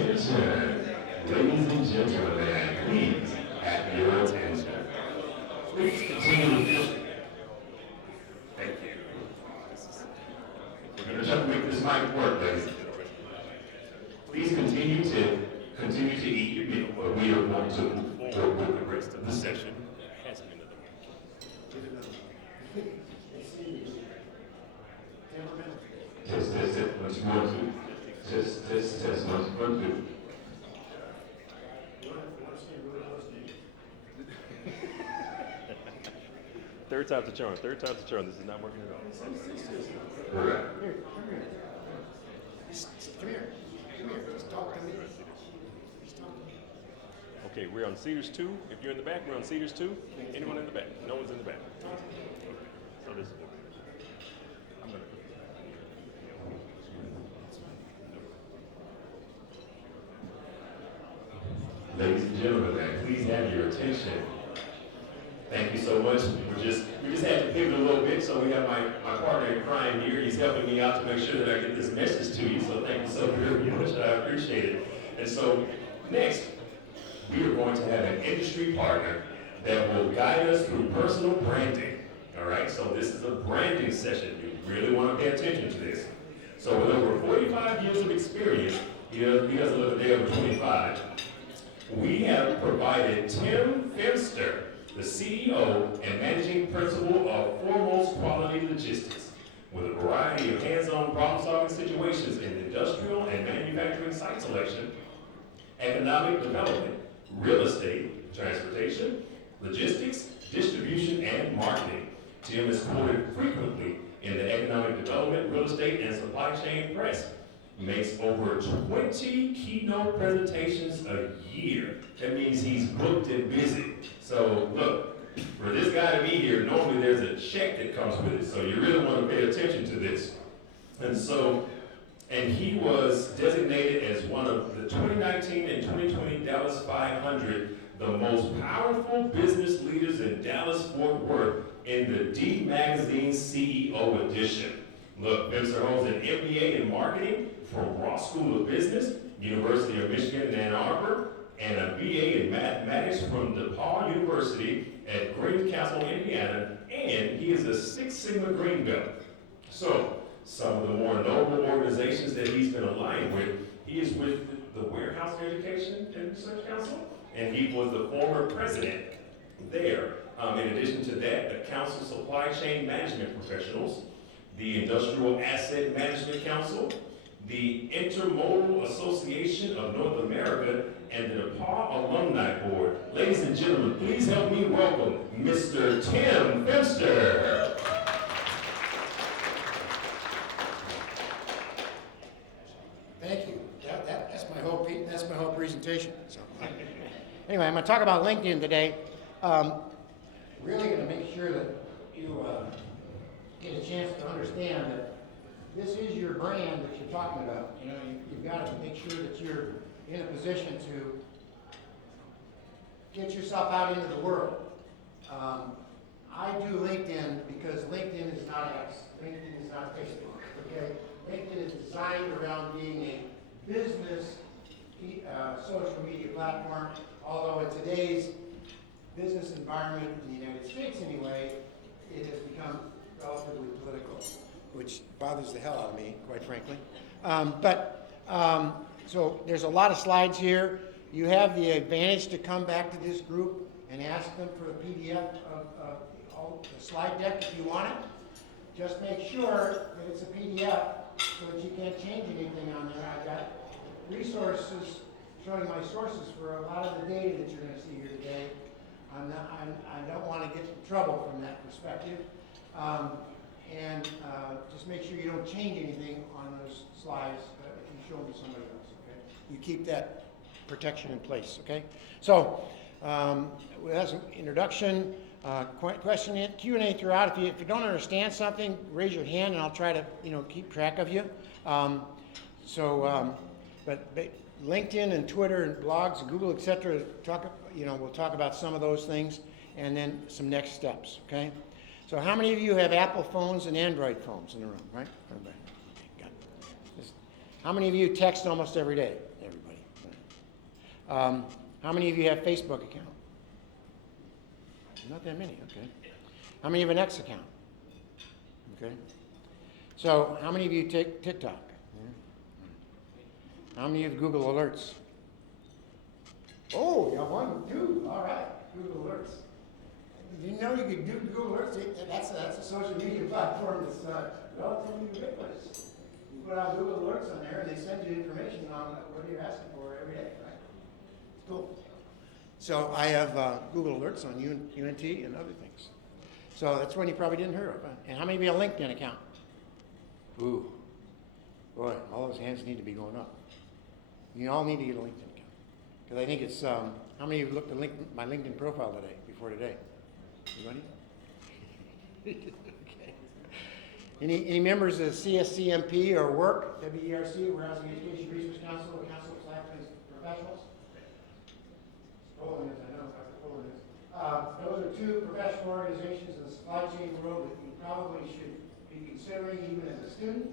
attention. Ladies and gentlemen, please have your attention. Please continue. Thank you. We're going to try to make this mic work, ladies. Please continue to eat your meal, but we are going to move forward with the rest of the session. Test, much more to. Test, much more to. Third time's a charm. This is not working at all. Correct. Here, come here. Come here. Just talk to me. Okay, we're on Cedars 2. If you're in the back, we're on Cedars 2. Anyone in the back? No one's in the back. So this. I'm gonna. Ladies and gentlemen, please have your attention. Thank you so much. We just had to pivot a little bit, so we have my partner in crime here. He's helping me out to make sure that I get this message to you. So thank you so very much. I appreciate it. And so next, we are going to have an industry partner that will guide us through personal branding. All right. So this is a branding session. You really want to pay attention to this. So with over 45 years of experience, he doesn't look a day over 25. We have provided Tim Finster, the CEO and managing principal of Foremost Quality Logistics, with a variety of hands-on problem-solving situations in industrial and manufacturing site selection, economic development, real estate, transportation, logistics, distribution, and marketing. Tim is quoted frequently in the economic development, real estate, and supply chain press. Makes over 20 keynote presentations a year. That means he's booked and busy. So look, for this guy to be here, normally there's a check that comes with it. So you really want to pay attention to this. And he was designated as one of the 2019 and 2020 Dallas 500, the most powerful business leaders in Dallas-Fort Worth in the D Magazine CEO edition. Look, Finster holds an MBA in marketing from Ross School of Business, University of Michigan in Ann Arbor, and a BA in mathematics from DePaul University at Greencastle, Indiana, and he is a Six Sigma Green Belt. So, some of the more notable organizations that he's been aligned with, he is with the Warehouse Education and Research Council, and he was the former president there. In addition to that, the Council of Supply Chain Management Professionals, the Industrial Asset Management Council, the Intermodal Association of North America, and the DePaul Alumni Board. Ladies and gentlemen, please help me welcome Mr. Tim Finster. Thank you. That's my whole presentation. So, anyway, I'm going to talk about LinkedIn today. Really going to make sure that you get a chance to understand that this is your brand that you're talking about. You know, you've got to make sure that you're in a position to get yourself out into the world. I do LinkedIn because LinkedIn is not X. LinkedIn is not Facebook. Okay, LinkedIn is designed around being a business social media platform. Although in today's business environment in the United States, anyway, it has become relatively political, which bothers the hell out of me, quite frankly. So there's a lot of slides here. You have the advantage to come back to this group and ask them for a PDF of all the slide deck if you want it. Just make sure that it's a PDF so that you can't change anything on there. I've got resources showing my sources for a lot of the data that you're going to see here today. I don't want to get in trouble from that perspective. Just make sure you don't change anything on those slides if you show them to somebody else, okay? You keep that protection in place, okay? So, that's an introduction, question, Q&A throughout. If you don't understand something, raise your hand and I'll try to, keep track of you. But LinkedIn and Twitter and blogs and Google, etc. We'll talk about some of those things and then some next steps, okay? So how many of you have Apple phones and Android phones in the room, right? Everybody. Got it. How many of you text almost every day? Everybody. How many of you have Facebook account? Not that many, okay. How many have an X account? Okay. So how many of you take TikTok? Yeah. How many of you have Google Alerts? Oh, yeah, 1, 2, all right, Google Alerts. You know you could do Google Alerts, that's a social media platform that's relatively ubiquitous. You put out Google Alerts on there and they send you information on what you're asking for every day, right? It's cool. So I have Google Alerts on UNT and other things. So that's one you probably didn't hear of. Huh? And how many of you have a LinkedIn account? Ooh, boy, all those hands need to be going up. You all need to get a LinkedIn account. Because I think it's, how many of you looked at my LinkedIn profile today, before today? Anybody? Okay. Any members of CSCMP or WERC, WERC, Warehousing Education Research Council, or Council of Scientific Professionals? Poland is, I know, Dr. Poland is. Those are two professional organizations in the supply chain world that you probably should be considering even as a student.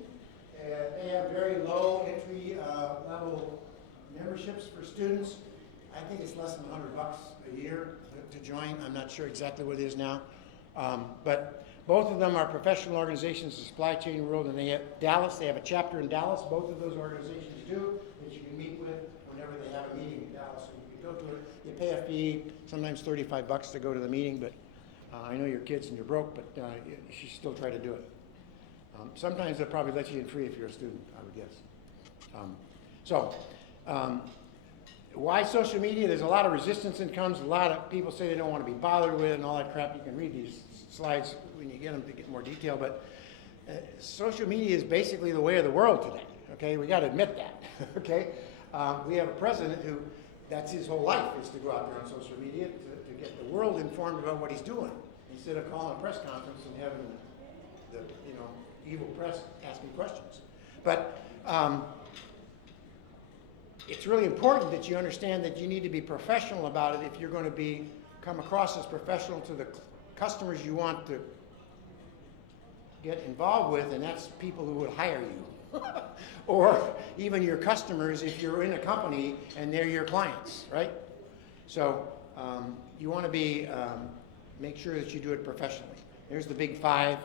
They have very low entry level memberships for students. I think it's less than $100 a year to join. I'm not sure exactly what it is now. But both of them are professional organizations in the supply chain world, and they have Dallas. They have a chapter in Dallas. Both of those organizations do, that you can meet with whenever they have a meeting in Dallas. So you can go to it. You pay a fee, sometimes $35 to go to the meeting, but I know your kids and you're broke, but you should still try to do it. Sometimes they'll probably let you in free if you're a student, I would guess. Why social media? There's a lot of resistance that comes. A lot of people say they don't want to be bothered with it and all that crap. You can read these slides when you get them to get more detail, but social media is basically the way of the world today, okay? We got to admit that, okay? We have a president who, that's his whole life, is to go out there on social media to get the world informed about what he's doing, instead of calling a press conference and having the evil press asking questions. But it's really important that you understand that you need to be professional about it if you're going to come across as professional to the customers you want to get involved with, and that's people who would hire you. Or even your customers if you're in a company and they're your clients, right? So you want to make sure that you do it professionally. There's the big 5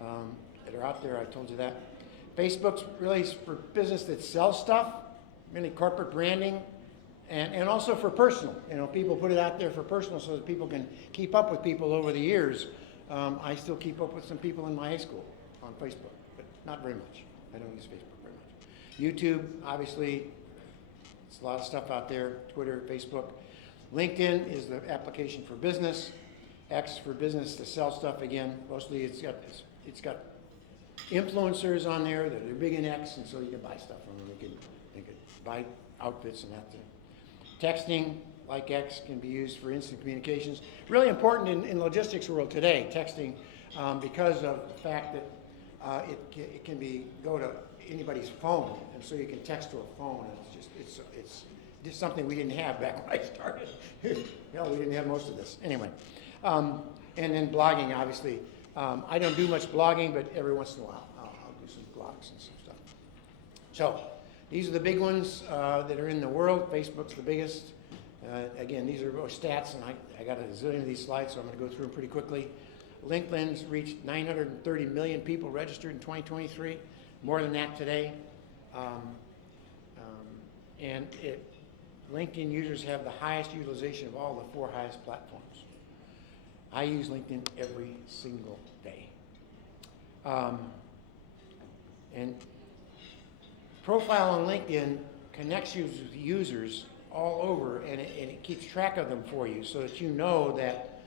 that are out there. I told you that. Facebook's really for business that sells stuff, really corporate branding, and also for personal. People put it out there for personal so that people can keep up with people over the years. I still keep up with some people in my high school on Facebook, but not very much. I don't use Facebook very much. YouTube, obviously, it's a lot of stuff out there. Twitter, Facebook. LinkedIn is the application for business. X for business to sell stuff again. Mostly it's got influencers on there that are big in X, and so you can buy stuff from them. They could buy outfits and that thing. Texting, like X, can be used for instant communications. Really important in logistics world today, texting, because of the fact that it can go to anybody's phone, and so you can text to a phone. And it's just something we didn't have back when I started. We didn't have most of this. Anyway, and then blogging, obviously. I don't do much blogging, but every once in a while I'll do some blogs and some stuff. So these are the big ones that are in the world. Facebook's the biggest. Again, these are stats, and I got a zillion of these slides, so I'm going to go through them pretty quickly. LinkedIn's reached 930 million people registered in 2023, more than that today. And LinkedIn users have the highest utilization of all the 4 highest platforms. I use LinkedIn every single day. And profile on LinkedIn connects you with users all over, and it keeps track of them for you so that you know that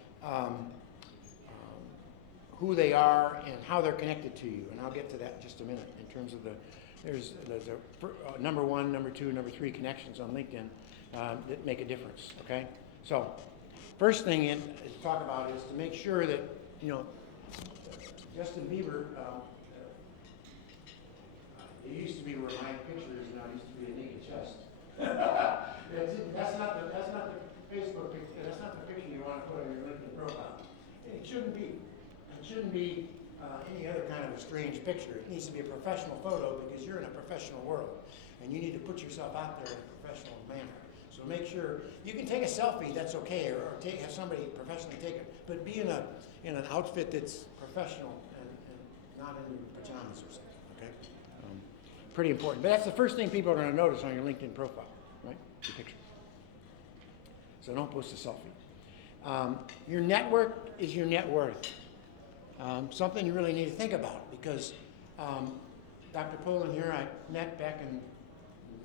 who they are and how they're connected to you. And I'll get to that in just a minute in terms of there's a number 1, number 2, number 3 connections on LinkedIn that make a difference, okay? So first thing to talk about is to make sure that, Justin Bieber, it used to be where my picture is now, it used to be a naked chest. That's not the Facebook picture, that's not the picture you want to put on your LinkedIn profile. It shouldn't be. It shouldn't be any other kind of a strange picture. It needs to be a professional photo because you're in a professional world, and you need to put yourself out there in a professional manner. So make sure, you can take a selfie, that's okay, or have somebody professionally take it, but be in an outfit that's professional and not in your pajamas or something, okay? Pretty important. But that's the first thing people are going to notice on your LinkedIn profile, right? Your picture. So don't post a selfie. Your network is your net worth. Something you really need to think about because Dr. Poland here, I met back in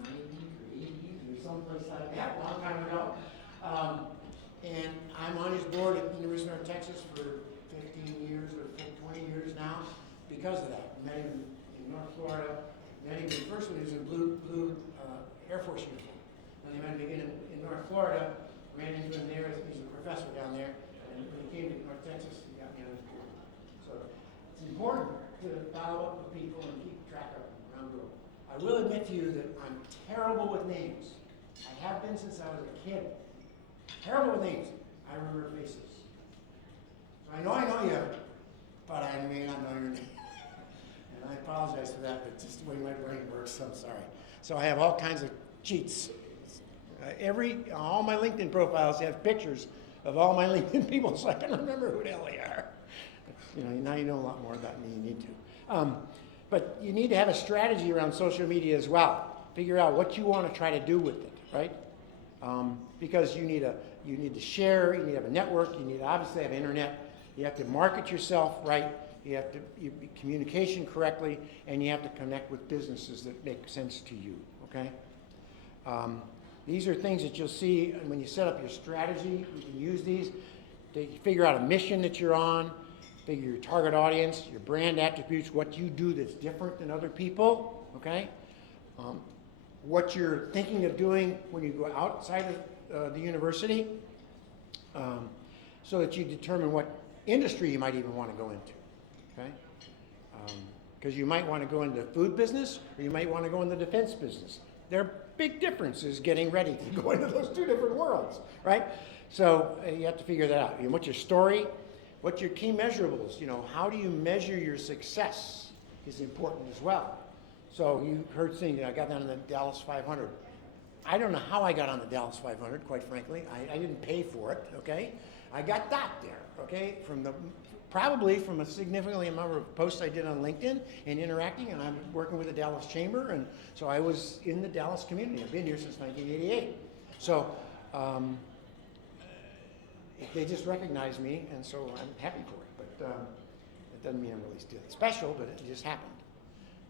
the 90s or 80s or someplace like that, a long time ago. And I'm on his board at the University of North Texas for 15 years or 20 years now because of that. Met him in North Florida. Met him first when he was in blue Air Force uniform. Then I met him again in North Florida. Ran into him there. He's a professor down there. And when he came to North Texas, he got me on his board. So it's important to follow up with people and keep track of them around the world. I will admit to you that I'm terrible with names. I have been since I was a kid. Terrible with names. I remember faces. So I know you, but I may not know your name. And I apologize for that, but just the way my brain works, so I'm sorry. So I have all kinds of cheats. All my LinkedIn profiles have pictures of all my LinkedIn people, so I can remember who the hell they are. Now you know a lot more about me. You need to, but you need to have a strategy around social media as well. Figure out what you want to try to do with it, right? Because you need to share. You need to have a network. You need to obviously have internet. You have to market yourself right. You have to communication correctly, and you have to connect with businesses that make sense to you. Okay. These are things that you'll see when you set up your strategy. You can use these to figure out a mission that you're on, figure your target audience, your brand attributes, what you do that's different than other people, okay? What you're thinking of doing when you go outside of the university, so that you determine what industry you might even want to go into, okay? Because you might want to go into the food business, or you might want to go in the defense business. There are big differences getting ready to go into those two different worlds, right? So you have to figure that out. What's your story? What's your key measurables? How do you measure your success is important as well. So you heard saying I got on the Dallas 500. I don't know how I got on the Dallas 500, quite frankly. I didn't pay for it, okay? I got that there, okay? Probably from a significantly number of posts I did on LinkedIn and interacting, and I'm working with the Dallas Chamber, and so I was in the Dallas community. I've been here since 1988. So they just recognized me, and so I'm happy for it. But it doesn't mean I'm really still special, but it just happened.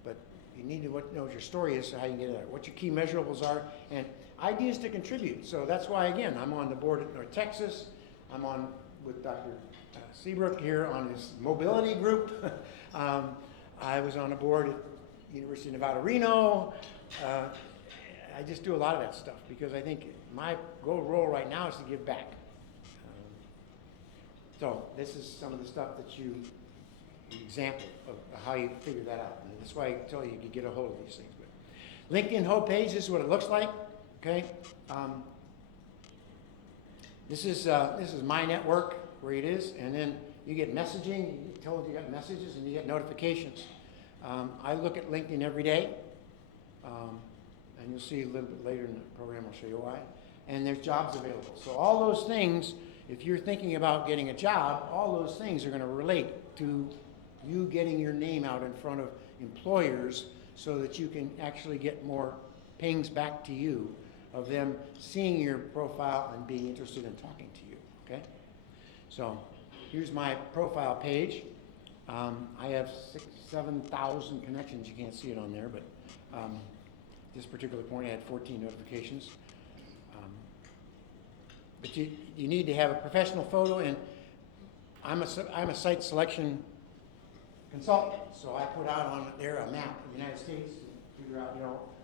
But you need to know what your story is, so how you can get it out, what your key measurables are, and ideas to contribute. So that's why, again, I'm on the board at North Texas. I'm on with Dr. Seabrook here on his mobility group. I was on a board at University of Nevada, Reno. I just do a lot of that stuff because I think my role right now is to give back. So this is some of the stuff that example of how you figure that out. And that's why I tell you get a hold of these things. But LinkedIn homepage, this is what it looks like. Okay. This is my network where it is, and then you get messaging. You tell them you got messages, and you get notifications. I look at LinkedIn every day, and you'll see a little bit later in the program. I'll show you why. And there's jobs available. So all those things, if you're thinking about getting a job, all those things are going to relate to you getting your name out in front of employers, so that you can actually get more pings back to you of them seeing your profile and being interested in talking to you. Okay. So here's my profile page. I have 7,000 connections. You can't see it on there, but this particular point I had 14 notifications. But you need to have a professional photo, and I'm a site selection consultant, so I put out on there a map of the United States and figure out,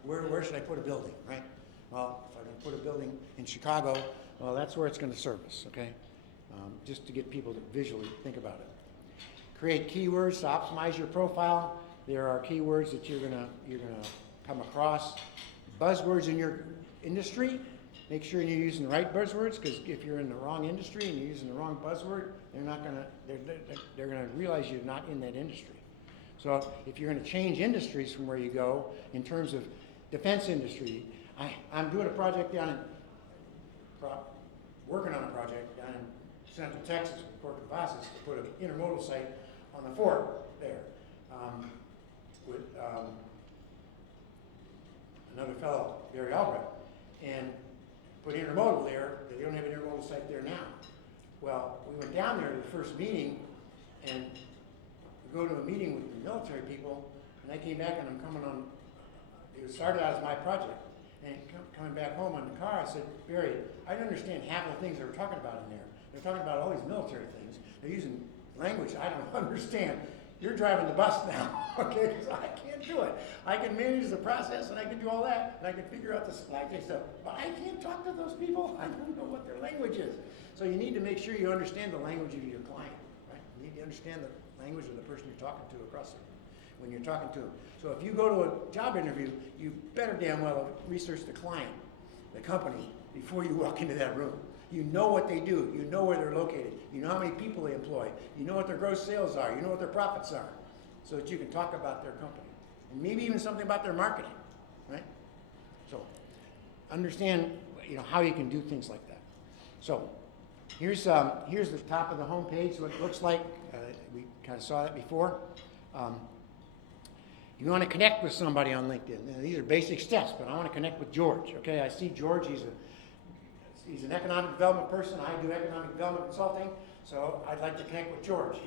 where should I put a building, right? Well, if I'm going to put a building in Chicago, well, that's where it's going to service, okay? Just to get people to visually think about it. Create keywords to optimize your profile. There are keywords that you're gonna come across. Buzzwords in your industry. Make sure you're using the right buzzwords, because if you're in the wrong industry and you're using the wrong buzzword, they're gonna realize you're not in that industry. So if you're gonna change industries from where you go, in terms of defense industry, I'm doing a project down in working on a project down in Central Texas with Port Cavazos to put an intermodal site on the fort there. With another fellow, Barry Albrecht, and put intermodal there. They don't have an intermodal site there now. Well, we went down there to the first meeting, and we go to a meeting with the military people, and I came back and I'm coming on, it started out as my project, and coming back home on the car, I said, Barry, I don't understand half of the things they were talking about in there. They're talking about all these military things. They're using language I don't understand. You're driving the bus now, okay, because I can't do it. I can manage the process, and I can do all that, and I can figure out the supply chain stuff, but I can't talk to those people. I don't know what their language is. So you need to make sure you understand the language of your client, right? You need to understand the language of the person you're talking to across there when you're talking to them. So if you go to a job interview, you better damn well research the client, the company, before you walk into that room. You know what they do. You know where they're located. You know how many people they employ. You know what their gross sales are. You know what their profits are, so that you can talk about their company. And maybe even something about their marketing, right? So understand, how you can do things like that. So here's the top of the home page, what it looks like. We kind of saw that before. You want to connect with somebody on LinkedIn. Now, these are basic steps, but I want to connect with George. Okay, I see George. He's an economic development person. I do economic development consulting, so I'd like to connect with George.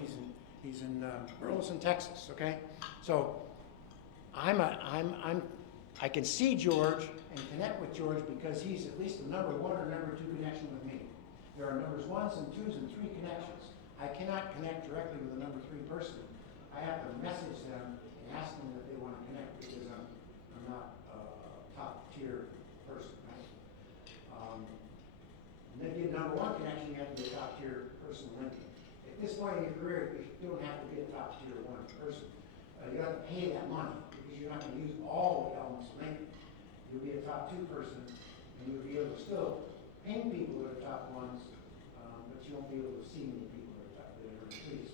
He's in Burleson, Texas. Okay, so I can see George and connect with George because he's at least a number 1 or number 2 connection with me. There are numbers 1s and 2s and 3 connections. I cannot connect directly with a number 3 person. I have to message them and ask them if they want to connect because I'm not a top tier person, right? And then get number 1 connection, you have to be a top tier person linking. At this point in your career, you don't have to be a top tier 1 person. You have to pay that money because you're not going to use all the elements of linking. You'll be a top 2 person, and you'll be able to still ping people that are top 1s, but you won't be able to see many people that are number 3s.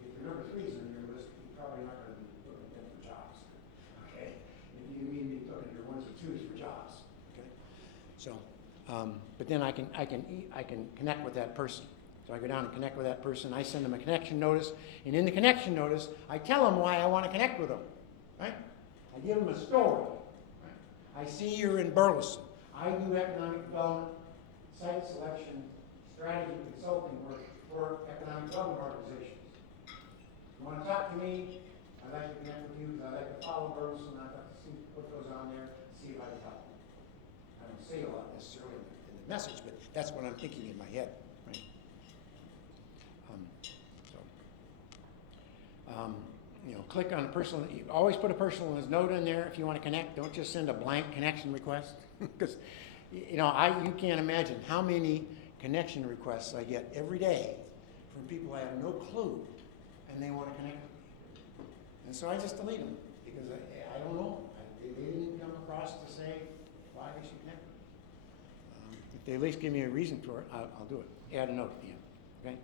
If your number 3s on your list, you're probably not going to be looking at them for jobs. Okay? If you need to be looking at your 1s or 2s for jobs. Okay? So, but then I can connect with that person. So I go down and connect with that person. I send them a connection notice, and in the connection notice, I tell them why I want to connect with them. Right? I give them a story. Right? I see you're in Burleson. I do economic development, site selection, strategy consulting work for economic development organizations. You want to talk to me? I'd like to connect with you because I like to follow Burleson. I'd like to see what goes on there, see if I can help you. I don't say a lot necessarily in the message, but that's what I'm thinking in my head. Right? Click on a personal. You always put a personal note in there if you want to connect. Don't just send a blank connection request because you can't imagine how many connection requests I get every day from people I have no clue and they want to connect with me. And so I just delete them because I don't know. They didn't come across to say why they should connect with me. If they at least give me a reason for it, I'll do it. Add a note at the end. Okay.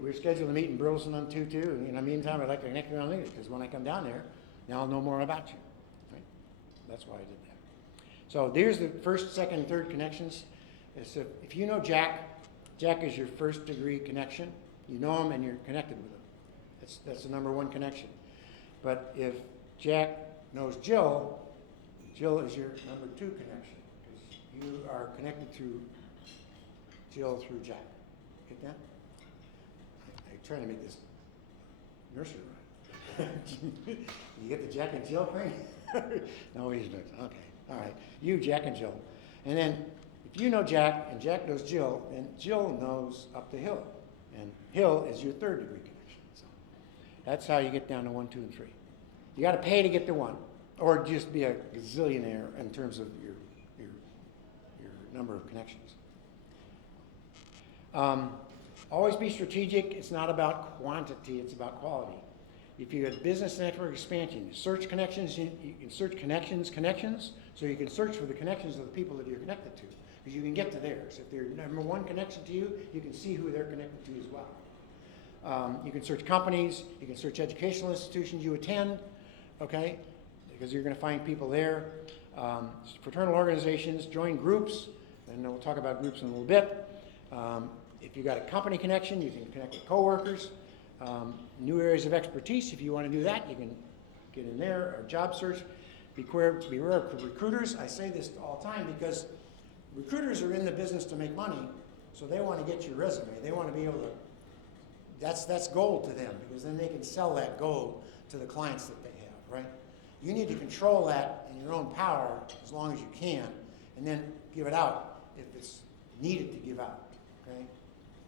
We're scheduled to meet in Burleson on 2/2. In the meantime, I'd like to connect with you on LinkedIn because when I come down there, now I'll know more about you. Right? That's why I did that. So there's the first, second, and third connections. So if you know Jack is your first degree connection. You know him and you're connected with him. That's the number 1 connection. But if Jack knows Jill is your number 2 connection because you are connected to Jill through Jack. Get that? I'm trying to make this nursery rhyme. You get the Jack and Jill thing? No, he's not. Okay. All right. You, Jack and Jill. And then if you know Jack and Jack knows Jill, then Jill knows up to Hill. And Hill is your 3rd degree connection. So that's how you get down to 1, 2, and 3. You got to pay to get to 1, or just be a gazillionaire in terms of your number of connections. Always be strategic. It's not about quantity, it's about quality. If you have business network expansion, search connections, you can search connections, so you can search for the connections of the people that you're connected to, because you can get to theirs. If they're number 1 connection to you, you can see who they're connected to as well. You can search companies, you can search educational institutions you attend, okay, because you're going to find people there. Fraternal organizations, join groups, And we'll talk about groups in a little bit. If you've got a company connection, you can connect with coworkers. New areas of expertise, if you want to do that, you can get in there. Or job search. Beware of recruiters. I say this all the time because recruiters are in the business to make money, so they want to get your resume. They want to be able to, that's gold to them, because then they can sell that gold to the clients that they have, right? You need to control that in your own power as long as you can, and then give it out if it's needed to give out, okay?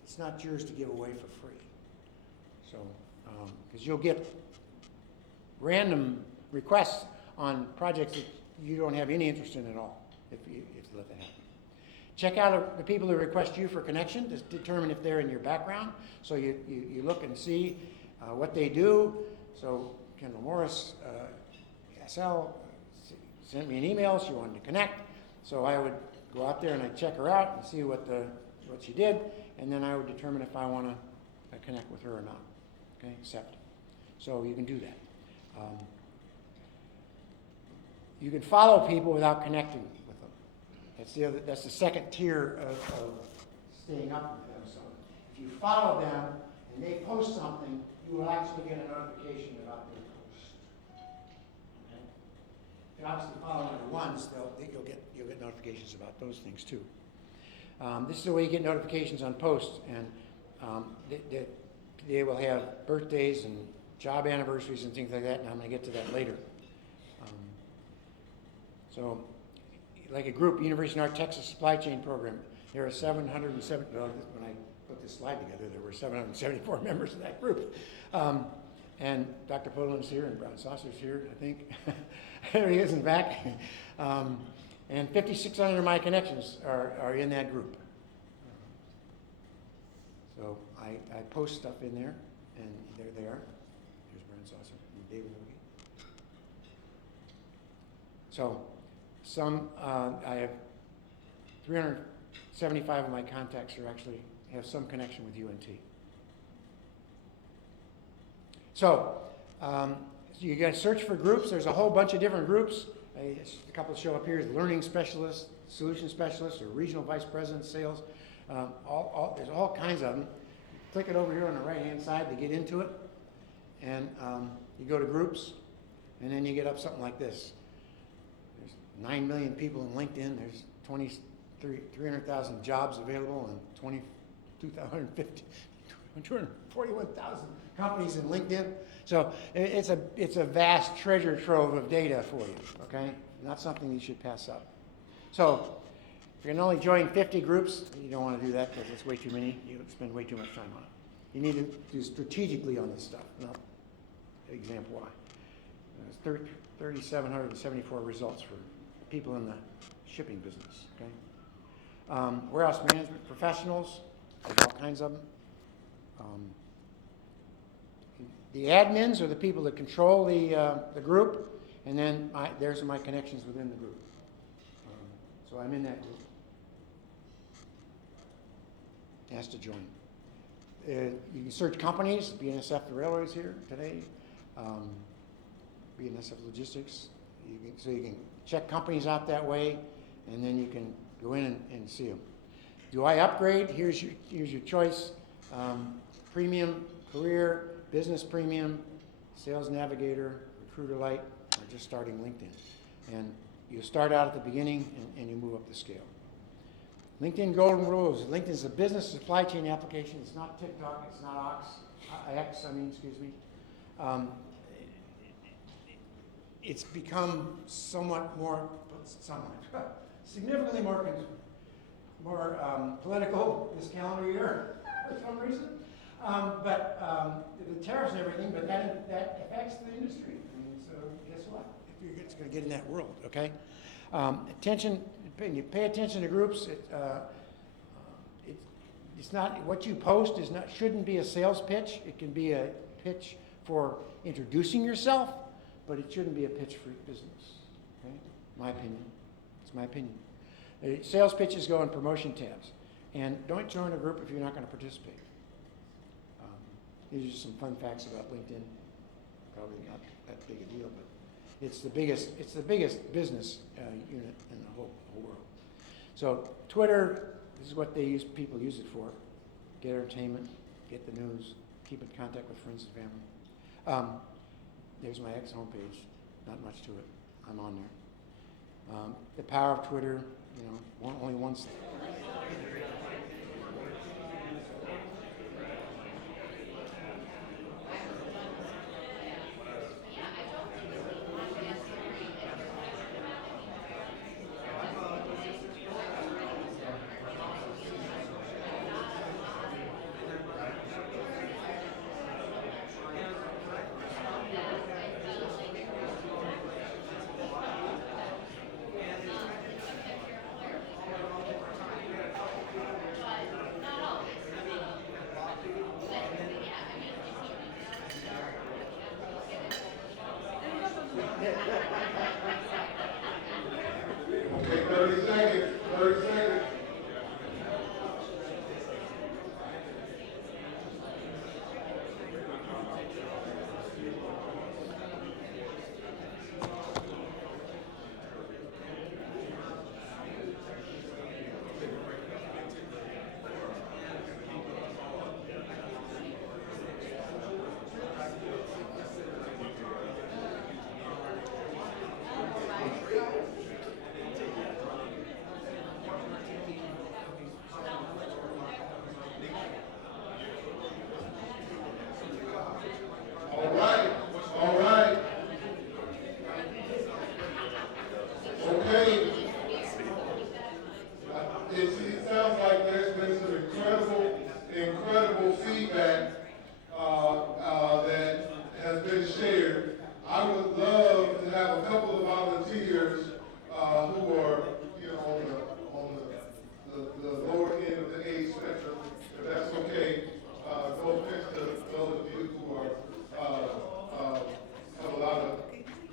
It's not yours to give away for free. So, because you'll get random requests on projects that you don't have any interest in at all, if you let that happen. Check out the people who request you for connection to determine if they're in your background. So you look and see what they do. So Kendall Morris, SL, sent me an email. She wanted to connect. So I would go out there and I'd check her out and see what she did. And then I would determine if I want to connect with her or not. Okay, accept. So you can do that. You can follow people without connecting with them. That's the second tier of staying up with them. So if you follow them and they post something, you will actually get a notification about their post. Okay? If you obviously follow them once, you'll get notifications about those things too. This is the way you get notifications on posts, and they will have birthdays and job anniversaries and things like that, and I'm going to get to that later. So, like a group, University of North Texas Supply Chain Program, there are 707, well, when I put this slide together, there were 774 members of that group. And Dr. Poland's here, and Brown Saucer's here, I think. There he is in the back. And 5,600 of my connections are in that group. So I post stuff in there, and there they are. Here's Brown Saucer and David Hoagie. So I have 375 of my contacts have some connection with UNT. So you got to search for groups. There's a whole bunch of different groups. A couple show up here: learning specialists, solution specialists, or regional vice president, sales. There's all kinds of them. Click it over here on the right-hand side to get into it, and you go to groups, and then you get up something like this. 9 million people in LinkedIn. There's 300,000 jobs available and 241,000 companies in LinkedIn. So it's a vast treasure trove of data for you, okay? Not something you should pass up. So if you can only join 50 groups, you don't want to do that because it's way too many. You spend way too much time on it. You need to do strategically on this stuff. Now, example why. There's 3,774 results for people in the shipping business, okay? Warehouse management professionals, there's all kinds of them. The admins are the people that control the group, and then there's my connections within the group. So I'm in that group. Asked to join. You can search companies. BNSF the Railroads here today. BNSF Logistics. So you can check companies out that way, and then you can go in and see them. Do I upgrade? Here's your choice. Premium, Career, Business Premium, Sales Navigator, Recruiter Lite, or just starting LinkedIn. And you start out at the beginning and you move up the scale. LinkedIn Golden Rules. LinkedIn is a business supply chain application. It's not TikTok. It's not X. It's become significantly more political this calendar year for some reason. But the tariffs and everything, but that affects the industry. So guess what? If you're just going to get in that world, okay? You pay attention to groups. It's not what you post shouldn't be a sales pitch. It can be a pitch for introducing yourself, but it shouldn't be a pitch for business. Okay? My opinion. It's my opinion. Sales pitches go in promotion tabs, and don't join a group if you're not going to participate. These are just some fun facts about LinkedIn. Probably not that big a deal, but it's the biggest business unit in the whole world. So Twitter, this is what people use it for. Get entertainment, get the news, keep in contact with friends and family. There's my ex homepage. Not much to it. I'm on there. The power of Twitter, only once. Okay, 30 seconds, 30 seconds. All right, all right. Okay. It sounds like there's been some incredible feedback that has been shared. I would love to have a couple of volunteers who are, on the lower end of the age spectrum, if that's okay. No offense to those of you who are have a lot of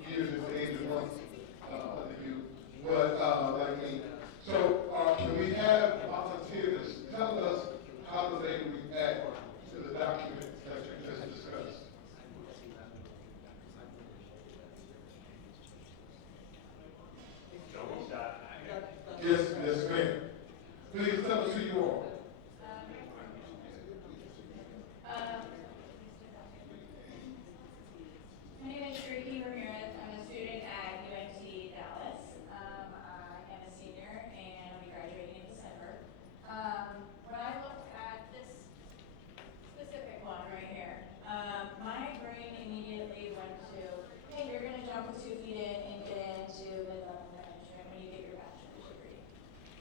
years in the age of one than you, but like me. So can we have volunteers tell us how do they react to the document that you just discussed? Yes, ma'am. Please tell us who you are. My name is Shriki Ramirez. I'm a student at UNC Dallas. I am a senior and I'll be graduating in December. When I looked at this specific one right here, my brain immediately went to, hey, you're going to jump with 2 feet in and get into mid-level management when you get your bachelor's degree.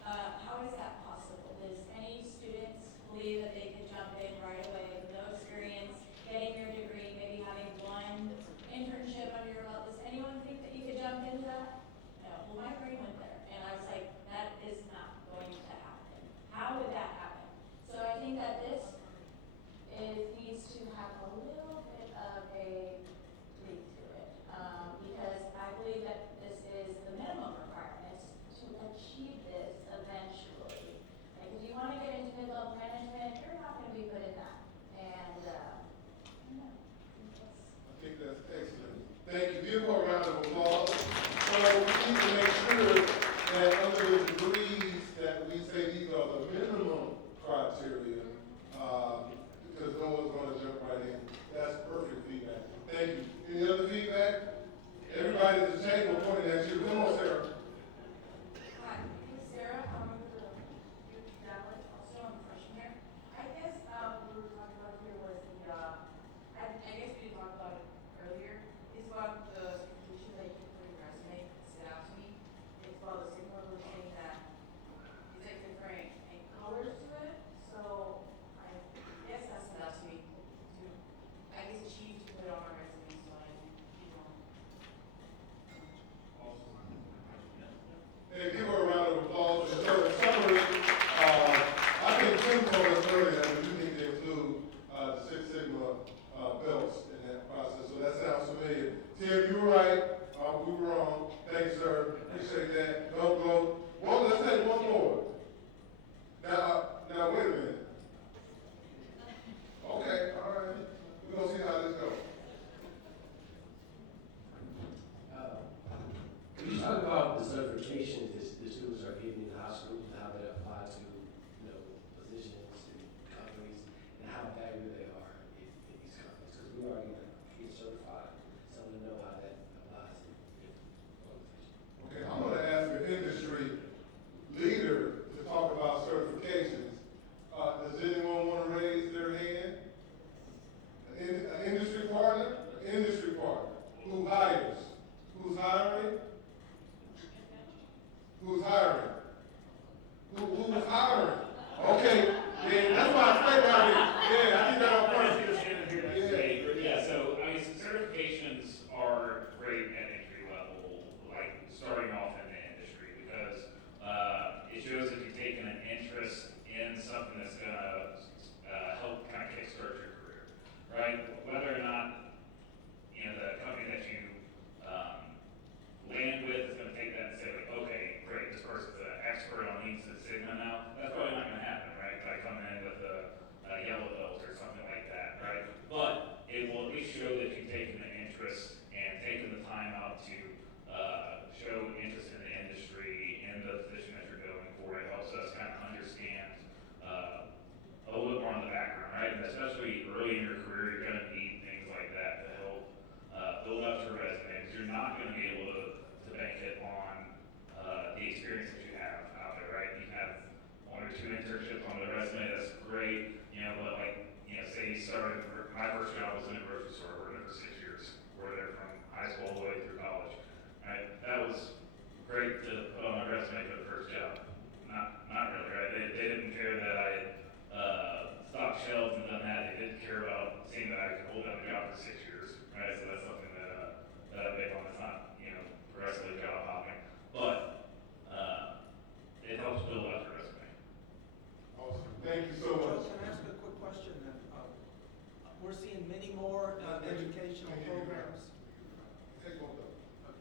How is that possible? Does any students believe that they can jump in right away with no experience, getting your degree, maybe having one internship under your belt? Does anyone think that you could jump into that? No. Well, my brain went there, and I was like, that is not going to happen. How would that happen? So I think that this needs to have a little bit of a leap to it, because I believe that this is the minimum requirements to achieve this eventually. Like, if you want to get into mid-level management, you're not going to be good at that. And I don't know. I think that's excellent. Thank you. Give her a round of applause. So we need to make sure that under the degrees that we say these are the minimum criteria, because no one's going to jump right in. That's perfect feedback. Thank you. Any other feedback? Everybody at the table pointing at you. Come on, Sarah. Hi, this is Sarah. I'm with the Youth Dallas, also I'm a freshman here. I guess what we were talking about here was I guess we didn't talk about it earlier. It's about the certification that you put in your resume, stood out to me. It's about the signal thing that it's like different colors to it. So I guess that stood out to me. I guess achieve to put on my resume so I, started, my first job was in a grocery store, worked there for 6 years. Worked there from high school all the way through college. Right? That was great to put on my resume for the first job. Not really, right? They didn't care that I had stocked shelves and done that. They didn't care about seeing that I could hold down a job for 6 years, right? So that's something that I'm big on. It's not, progressively job hopping, but it helps build out your resume. Awesome. Thank you so much. Can I ask a quick question then? We're seeing many more educational programs. Take both of them.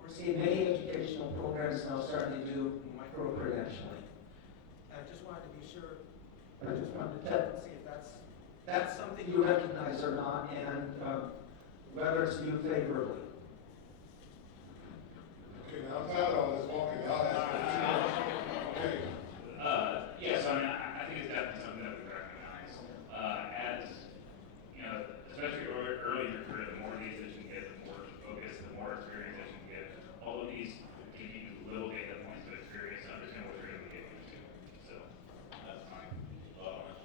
We're seeing many educational programs now starting to do micro-credentialing. I just wanted to be sure, I just wanted to check and see if that's something you recognize or not, and whether it's viewed favorably. Okay, now I'm tired of all this walking. Y'all ask me. Okay. Yeah, so I think it's definitely something that we recognize. As, especially early in your career, the more days that you can get, the more focus, the more experience that you can get. All of these give you little data points of experience to understand what you're going to get into. So that's my thought on it.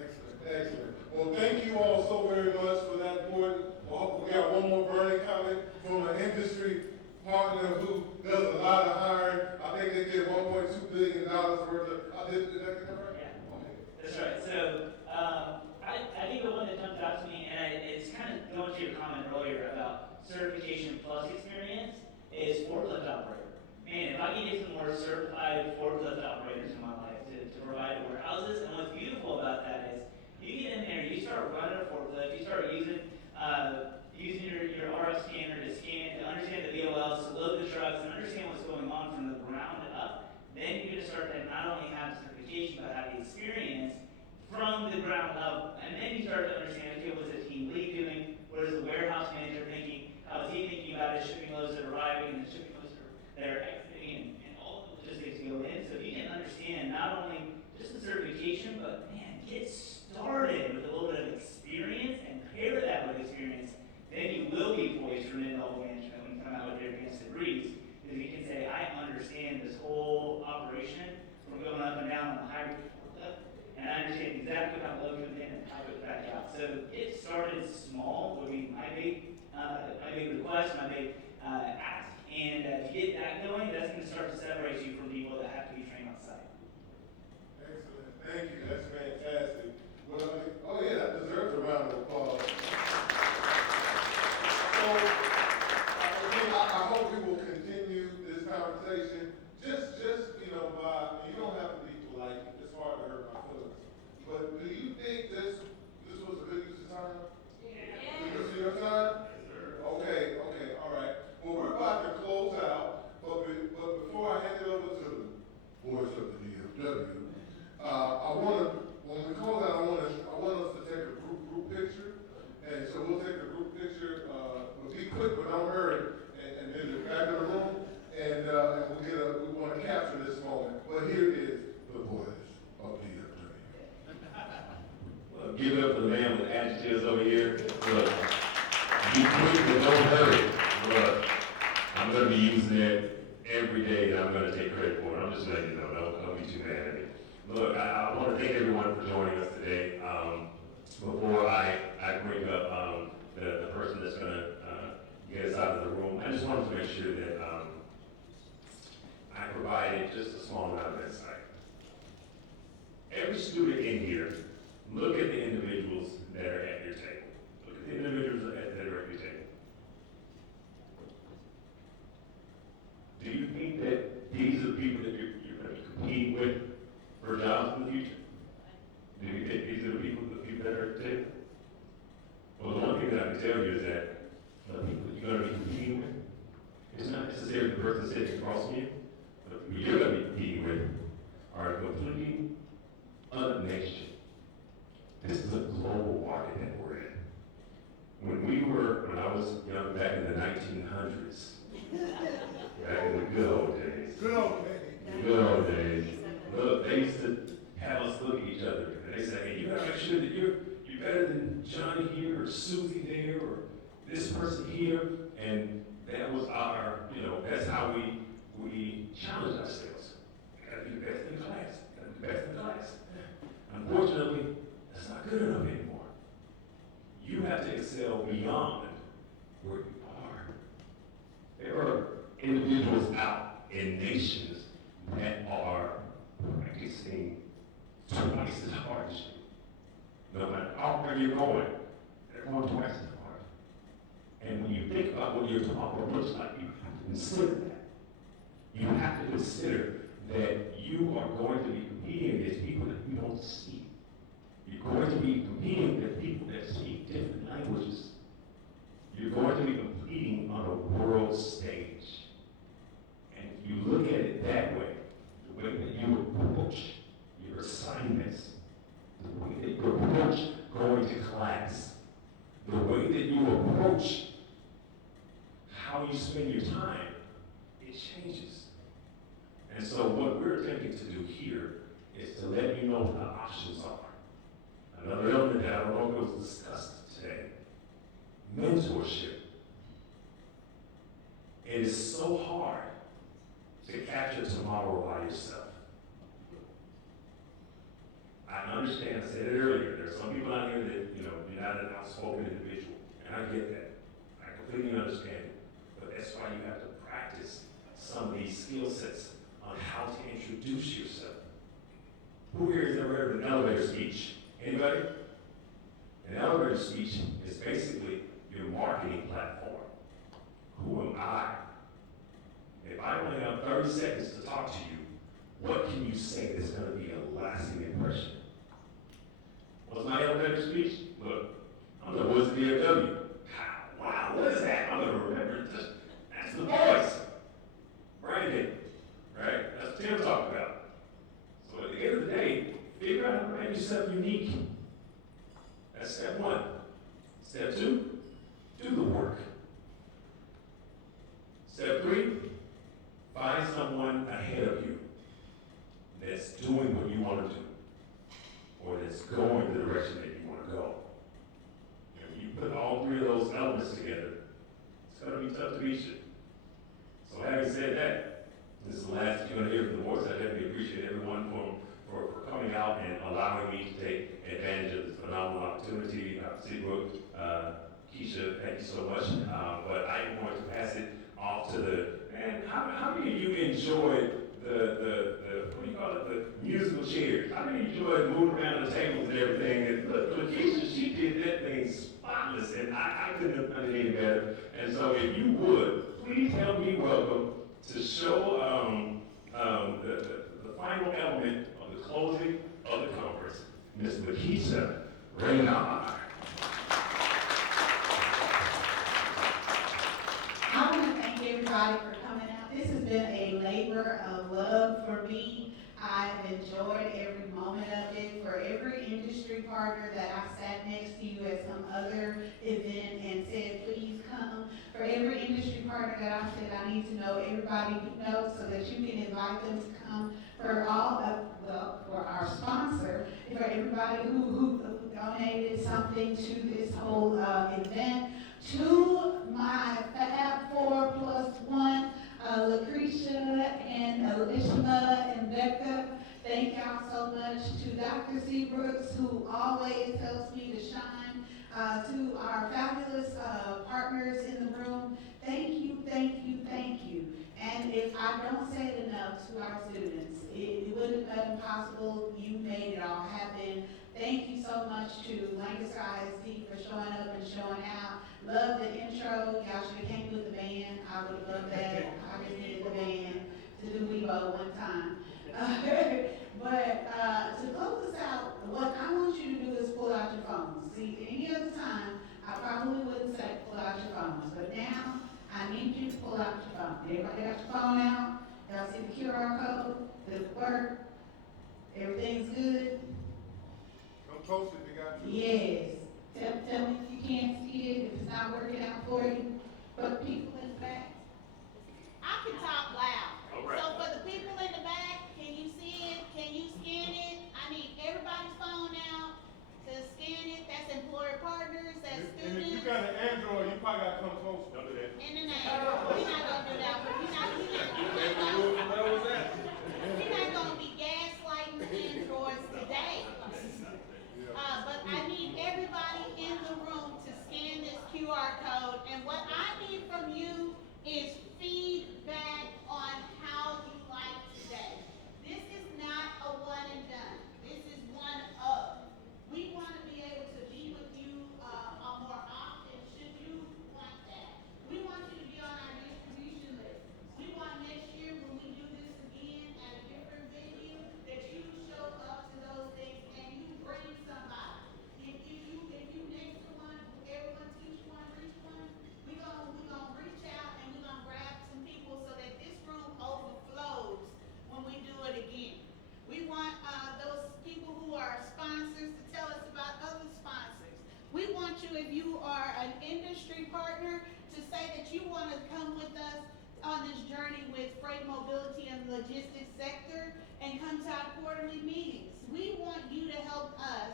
Excellent, excellent. Well, thank you all so very much for that point. Well, we got one more burning comment from an industry partner who does a lot of hiring. I think they get $1.2 billion worth of, did that get that right? Yeah. Okay. That's right. So I think the one that jumped out to me, and it's kind of going to your comment earlier about certification plus experience, is forklift operator. Man, if I could get some more certified forklift operators in my life to provide to warehouses, and what's beautiful about that is you get in there, you start running a forklift, you start using your RF scanner to scan, to understand the VOLs, to load the trucks, and understand what's going on from the ground up. Then you're going to start to not only have certification, but have the experience from the ground up. And then you start to understand, okay, what's the team lead doing? What is the warehouse manager thinking? How is he thinking about his shipping loads that are arriving and the shipping loads that are exiting, and all the logistics go in. So if you can understand not only just the certification, but man, get started with a little bit of experience and pair that with experience, then you will be poised for mid-level management when you come out with your advanced degrees. Because you can say, I understand this whole operation from going up and down on the hybrid forklift, and I understand exactly how load comes in and how it goes back out. So get started small would be my big request, my big ask. And if you get that going, that's going to start to separate you from people that have to be trained on site. Excellent. Thank you. That's fantastic. Well, oh yeah, that deserves a round of applause. So, again, I hope we will continue this conversation. Just by, you don't have to be polite. It's hard to hurt my feelings. But do you think this was a good use of time? Yeah. Good use of your time? Okay, all right. Well, we're about to close out, but before I hand it over to the voice of the DFW, when we close out, I want us to take a group picture, and so we'll take a group picture. We'll be quick, but don't hurry, and then the back of the room, and we want to capture this moment. But here is the voice of DFW. Well, give it up for the man with adjectives over here. Look, be quick but don't hurry. Look, I'm going to be using it every day, and I'm going to take credit for it. I'm just letting you know. Don't be too mad at me. Look, I want to thank everyone for joining us today. Before I bring up the person that's going to get us out of the room, I just wanted to make sure that I provided just a small amount of insight. Every student in here, look at the individuals that are at your table. Look at the individuals that are at your table. Do you think that these are the people that you're going to be competing with for jobs in the future? Do you think these are the people that are at the table? Well, the one thing that I can tell you is that the people that you're going to be competing with, it's not necessarily the person sitting across from you, but the people you're going to be competing with are completely other nation. This is a global market that we're in. When I was young back in the 1900s, back in the good old days. Good old day. Good old days. Look, they used to have us look at each other and they say, hey, you gotta make sure that you're better than Johnny here or Susie there or this person here. And that was that's how we challenge ourselves. You gotta be the best in class. You gotta be the best in class. Unfortunately, that's not good enough anymore. beyond where you are. There are individuals out in nations that are practicing twice as hard as you. No matter how far you're going, they're going twice as hard. And when you think about what your tomorrow looks like, you have to consider that. You have to consider that you are going to be competing against people that you don't see. You're going to be competing with people that speak different languages. You're going to be competing on a world stage. And if you look at it that way, the way that you approach your assignments, the way that you approach going to class, the way that you approach how you spend your time, it changes. And so what we're attempting to do here is to let you know what the options are. Another element that I don't know if it was discussed today, mentorship. It is so hard to capture tomorrow by yourself. I understand, I said it earlier, there are some people out here that, you're not an outspoken individual, and I get that. I completely understand it. But that's why you have to practice some of these skill sets on how to introduce yourself. Who here has ever heard of an elevator speech? Anybody? An elevator speech is basically your marketing platform. Who am I? If I only have 30 seconds to talk to you, what can you say that's going to be a lasting impression? What's my elevator speech? Look, I'm the Woods DFW. Wow, what is that? I'm going to remember. That's the voice. Brandon, right? That's what Tim talked about. So at the end of the day, figure out how to make yourself unique. That's step one. Step two, do the work. Step three, find someone ahead of you that's doing what you want to do, or that's going the direction that you want to go. And when you put all three of those elements together, it's going to be tough to beat you. So having said that, this is the last that you're going to hear from the boys. I definitely appreciate everyone for coming out and allowing me to take advantage of this phenomenal opportunity. Seabrook, Keisha, thank you so much. But I am going to pass it off to how many of you enjoyed the what do you call it, the musical chairs? How many enjoyed moving around the tables and everything? And look, Keisha, she did that thing spotless, and I couldn't have done it any better. And so if you would, please help me welcome to show the final element of the closing of the conference, Ms. Makisha Reynard. I want to thank everybody for coming out. This has been a labor of love for me. I've enjoyed every moment of it. For every industry partner that I sat next to you at some other event and said, please come. For every industry partner that I said, I need to know everybody you know so that you can invite them to come. For all of, for our sponsor, for everybody who donated something to this whole event. To my Fab 4+1, Lucretia and Elishma and Becca, thank y'all so much. To Dr. Seabrooks, who always helps me to shine. To our fabulous partners in the room, thank you, thank you, thank you. And if I don't say it enough, to our students, it wouldn't have been possible. You made it all happen. Thank you so much to Lancaster ISD for showing up and showing out. Love the intro. Y'all should have came with the band. I would have loved that. I just needed the band to do Weibo one time. But to close this out, what I want you to do is pull out your phones. See, any other time, I probably wouldn't say pull out your phones. But now, I need you to pull out your phone. Everybody got your phone out? Y'all see the QR code? Does it work? Everything's good? Come closer if you got to. Yes. Tell me if you can't see it, if it's not working out for you. For the people in the back. I can talk loud. All right. So for the people in the back, can you see it? Can you scan it? I need everybody's phone out to scan it. That's employer partners, that's And if you students. got an Android, you probably gotta come closer. Don't do that. In the name. We're not gonna do that, but you're not gonna be gaslighting Androids today. But I need everybody in the room to scan this QR industry partner to say that you want to come with us on this journey with freight mobility and logistics sector and come to our quarterly meetings. We want you to help us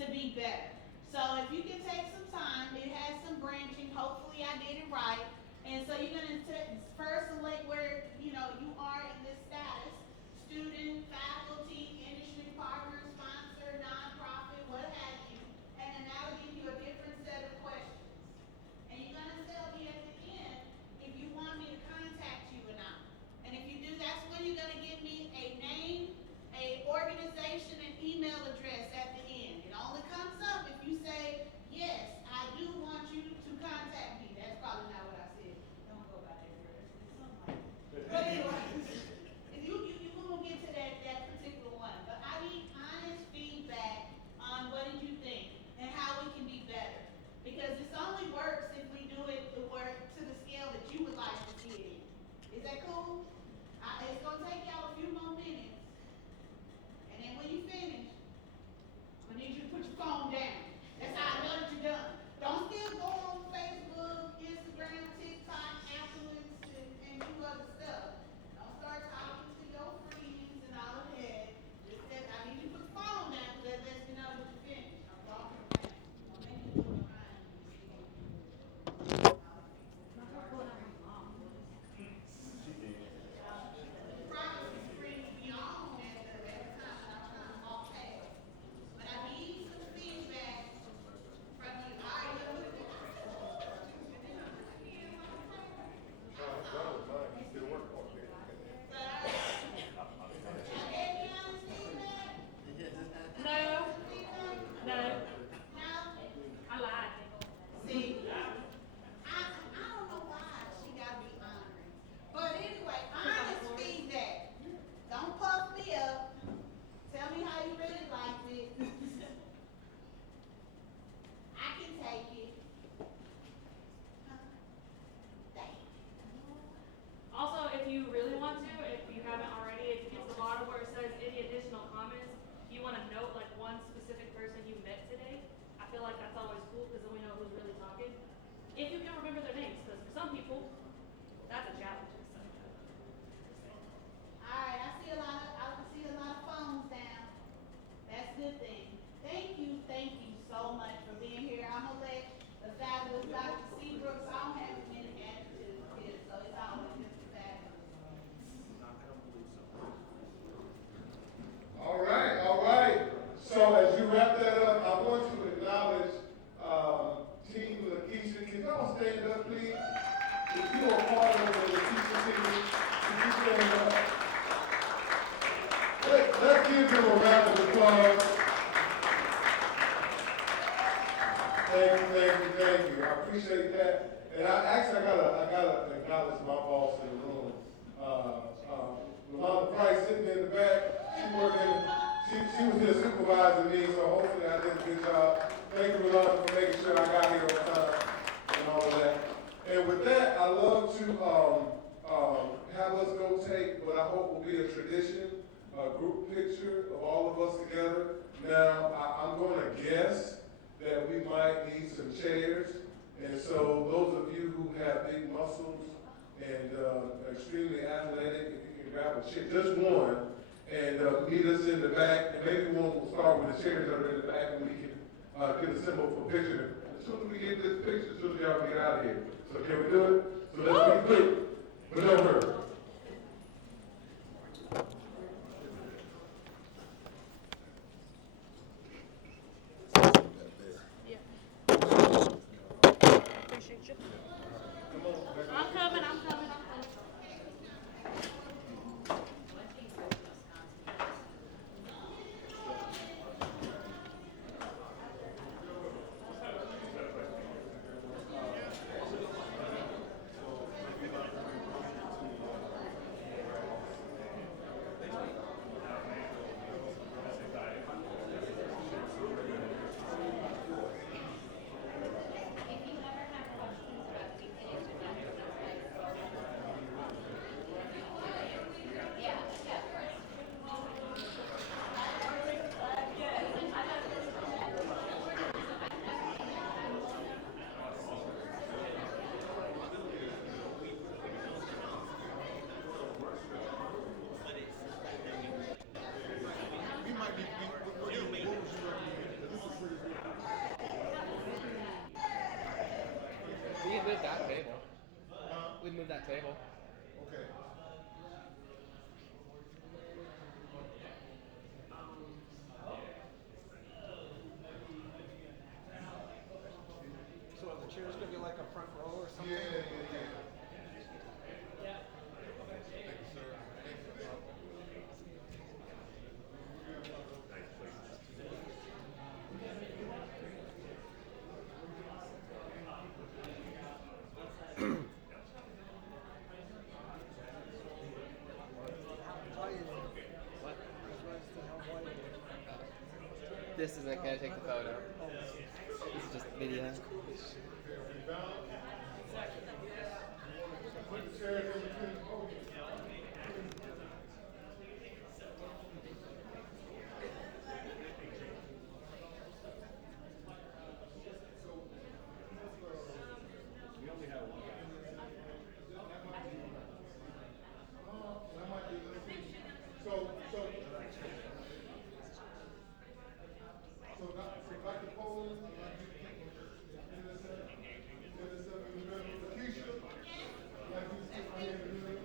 to be better. So if you can take some time, it has some branching, hopefully I did it right. And so you're gonna first select where, you are in this status: student, faculty, industry partner, sponsor, nonprofit, what have you. And then that'll give you a different set of questions. And you're gonna tell me at the end if you want me to contact you or not. And if you do, that's when you're gonna give me a name, a organization, and email address at the end. It only comes up if you say, yes, I do want you to contact me. That's probably not what I said. Don't go by there. It's something like that. But anyway, you won't get to that particular one. But I need honest feedback on what did you think and how we can be better. Because this only works if we do it to the scale that you would like to see it in. Is that cool? It's gonna take y'all a few more minutes. And then when you finish, I'm gonna need you to put your phone down. That's how I know that you're done. Don't still go on Facebook, Instagram, TikTok afterwards and do other stuff. Don't start talking to your friends and all of that. Just that I need you to put the phone down so that lets me know that you're finished. I'm walking around. Don't make me do it crying. Privacy screen will be on at the time I'm trying to walk past. But I need some feedback from you. All right, No, no, no? I lied. See, I don't know why she gotta be honoring. But anyway, honest feedback. Don't puff me up. Tell me how you really liked it. I can take it. Dang. Also, if you really want to, if you haven't already, if you get to the bottom where it says any additional comments, you want to note like one specific person you met today. I feel like that's always cool because then we know who's really talking. If you can remember their names, because for some people, that's a challenge. So. All right, I see a lot of phones down. That's a good thing. Thank you so much for being here. I'm gonna let the fabulous Dr. Seabrooks, I don't have many adjectives here, so it's always just fabulous. All right. So as you wrap that up, I want to acknowledge Team Lakeisha. Can y'all stand up, please? If you are part of the Lakeisha team, can you stand up? Let's give them a round of applause. Thank you. I appreciate that. And I gotta acknowledge my boss in the room. Rolanda Price sitting in the back. She was here supervising me, so hopefully I did a good job. Thank you, Rolanda, for making sure I got here on time and all of that. And with that, I love to have us go take what I hope will be a tradition, a group picture of all of us together. Now, I'm going to guess that we might need some chairs. And so those of you who have big muscles and extremely athletic, if you can grab a chair, just one, and meet us in the back. And maybe we'll start with the chairs that are in the back and we can get a symbol for picture. As soon as we get this picture, as soon as y'all get out of here. So can we do it? So let's be quick, but no hurry. Appreciate you. I'm coming. table. Okay. So are the chairs gonna be like a front row or something? Yeah. Thank you, sir. Thank you, sir. This isn't gonna take the photo. This is just video. Put the chairs in between the podium. That might be, let's see. Dr. Poland, I'd like you to keep in the middle. Lakeisha, I'd like you to sit right here in the middle.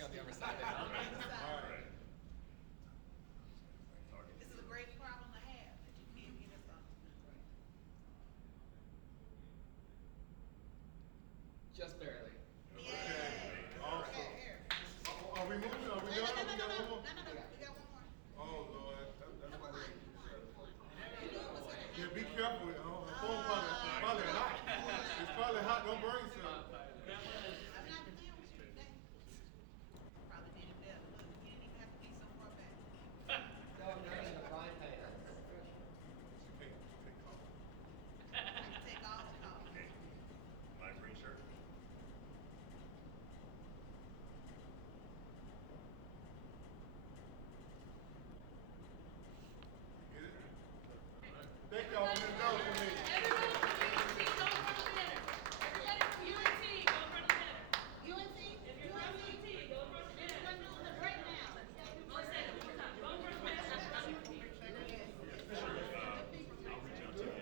see on the other side. This is a great problem to have, that you can't get us on. Just barely. Yeah. Awesome. Okay, here. Are we moving? Are we No, done? no, We no, got no, one more? we got one more. Oh, Lord. That's Come why on, come on, come on. You knew it was gonna happen. Yeah, be careful. Her phone probably hot. It's probably hot. Don't burn yourself. I'm not playing with you today. Probably did it better. Look, you didn't even have to be so far back. No, I'm not in the frying pan. Take coffee. I can take all the coffee. My green shirt. Get it? Thank y'all for the note for me. Everybody from UNT, go in front of the banner. Everybody from UNT, go in front of the banner. UNC? If you're from UNT, go in front of the banner. We're doing this right now. One second, one time. Go in front of the banner. UNC and UNC students, faculty, students.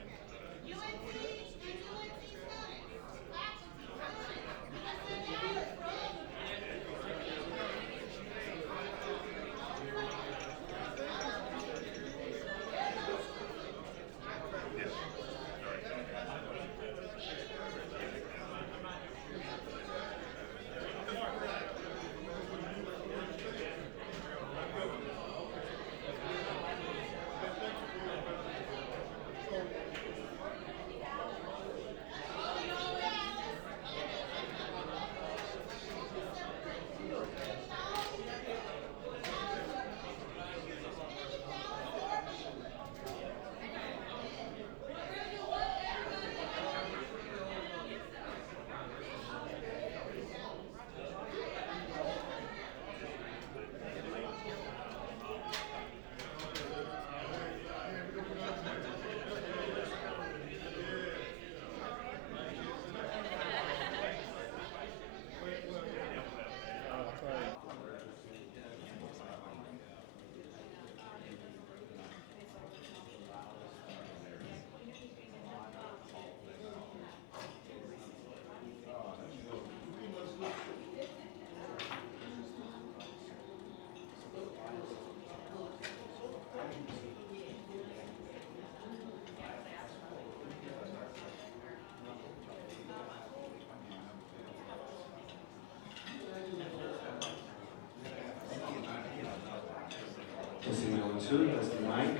Testing 1, 2, testing mic.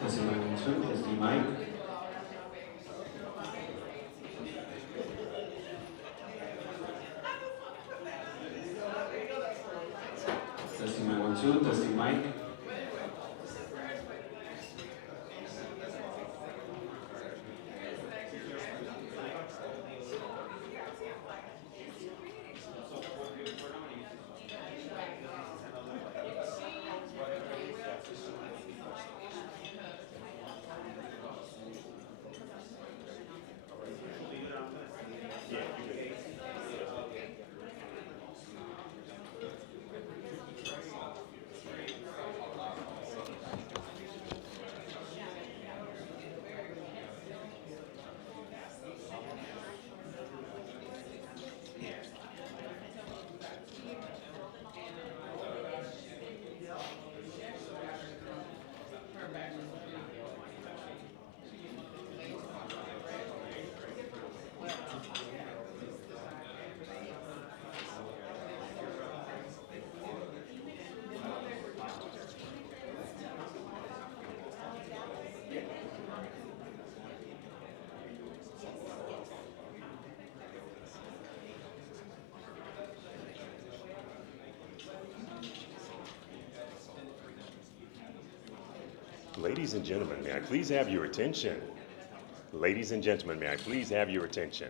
Testing 1, 2, testing mic. Testing 1, 2, testing mic. Ladies and gentlemen, may I please have your attention? Ladies and gentlemen, may I please have your attention?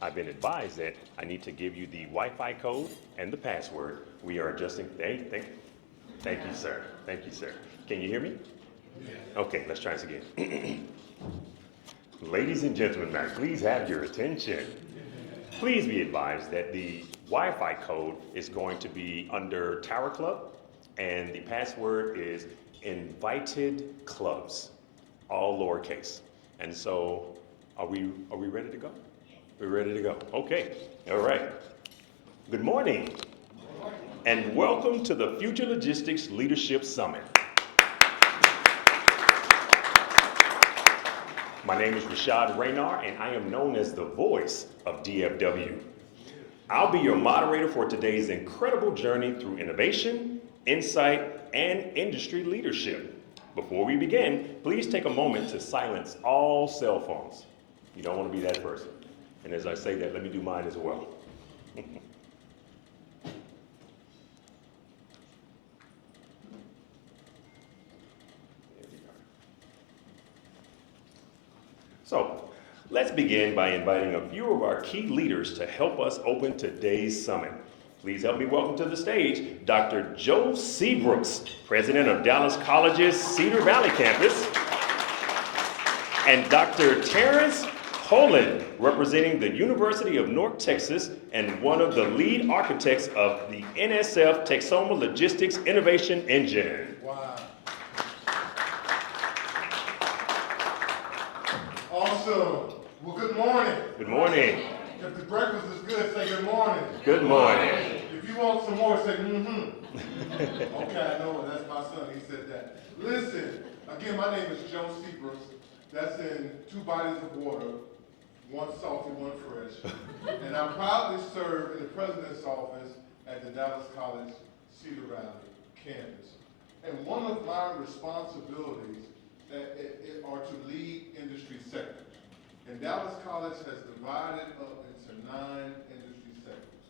I've been advised that I need to give you the Wi-Fi code and the password. We are adjusting. Thank you, sir. Thank you, sir. Can you hear me? Okay, let's try this again. Ladies and gentlemen, may I please have your attention? Please be advised that the Wi-Fi code is going to be under Tower Club, and the password is invited clubs, all lowercase. And so Are we ready to go? We're ready to go. Okay. All right. Good morning. And welcome to the Future Logistics Leadership Summit. My name is Rashad Raynar, and I am known as the voice of DFW. I'll be your moderator for today's incredible journey through innovation, insight, and industry leadership. Before we begin, please take a moment to silence all cell phones. You don't want to be that person. And as I say that, let me do mine as well. So, let's begin by inviting a few of our key leaders to help us open today's summit. Please help me welcome to the stage Dr. Joe Seabrooks, president of Dallas College's Cedar Valley campus, and Dr. Terrence Poland, representing the University of North Texas and one of the lead architects of the NSF Texoma Logistics Innovation Engine. Wow. Awesome. Well, good morning. Good morning. If the breakfast is good, say good morning. Good morning. If you want some more, say Okay, I know, that's my son, he said that. Listen, again, my name is Joe Seabrooks. That's in 2 bodies of water, one salty, one fresh. And I proudly serve in the president's office at the Dallas College Cedar Valley campus. And one of my responsibilities are to lead industry sectors. And Dallas College has divided up into 9 industry sectors.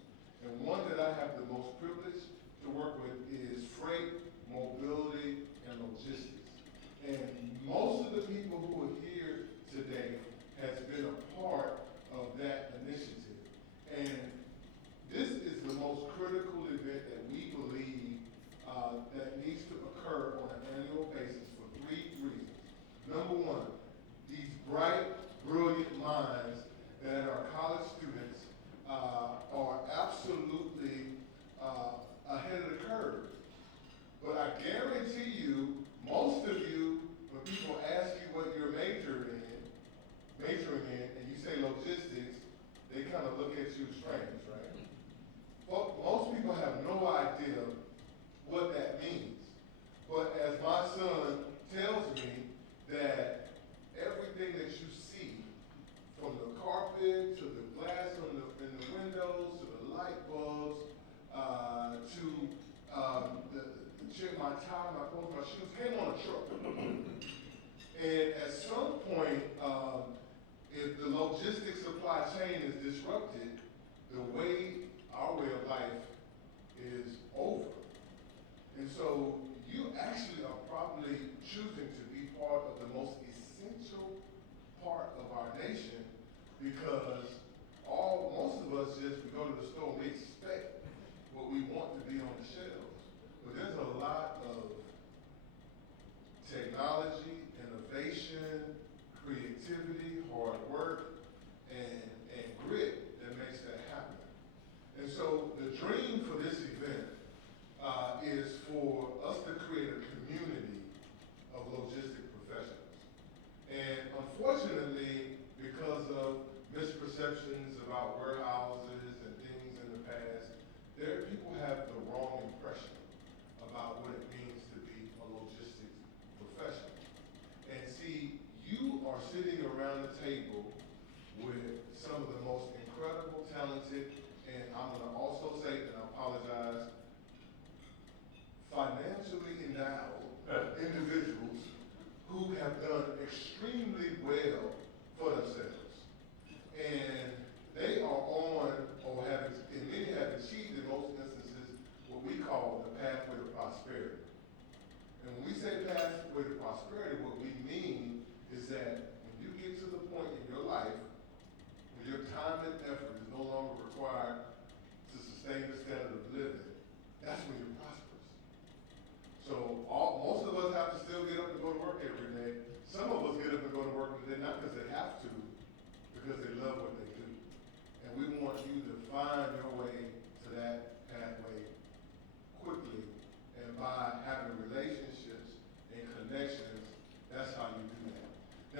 And one that I have the most privilege to work with is freight, mobility, and logistics. And most of the people who are here today has been a part of that initiative. And this is the most critical event that we believe that needs to occur on an annual basis for 3 reasons. Number one, these bright, brilliant minds that are college students are absolutely ahead of the curve. But I guarantee you, most of you, when people ask you what you're majoring in, and you say logistics, they kind of look at you strange, right? Well, most people have no idea what that means. But as my son tells me, that everything that you see, from the carpet to the glass in the windows to the light bulbs to my tie, my clothes, my shoes, came on a truck. And at some point, if the logistics supply chain is disrupted, our way of life is over. And so you actually are probably choosing to be part of the most essential part of our nation, because most of us we go to the store and we expect what we want to be on the shelves. But there's a lot of technology, innovation, creativity, hard work, and grit that makes that happen. And so the dream for this event is for us to create a community of logistic professionals. And unfortunately, because of misperceptions about warehouses and things in the past, people have the wrong impression about what it means to be a logistics professional. And see, you are sitting around the table with some of the most incredible, talented, and I'm going to also say, and I apologize, financially endowed individuals who have done extremely well for themselves. And they are on, or and many have achieved in most instances, what we call the pathway to prosperity. And when we say pathway to prosperity, what we mean is that when you get to the point in your life where your time and effort is no longer required to sustain the standard of living, that's when you're prosperous. So most of us have to still get up and go to work every day. Some of us get up and go to work every day not because they have to, because they love what they do. And we want you to find your way to that pathway quickly. And by having relationships and connections, that's how you do that.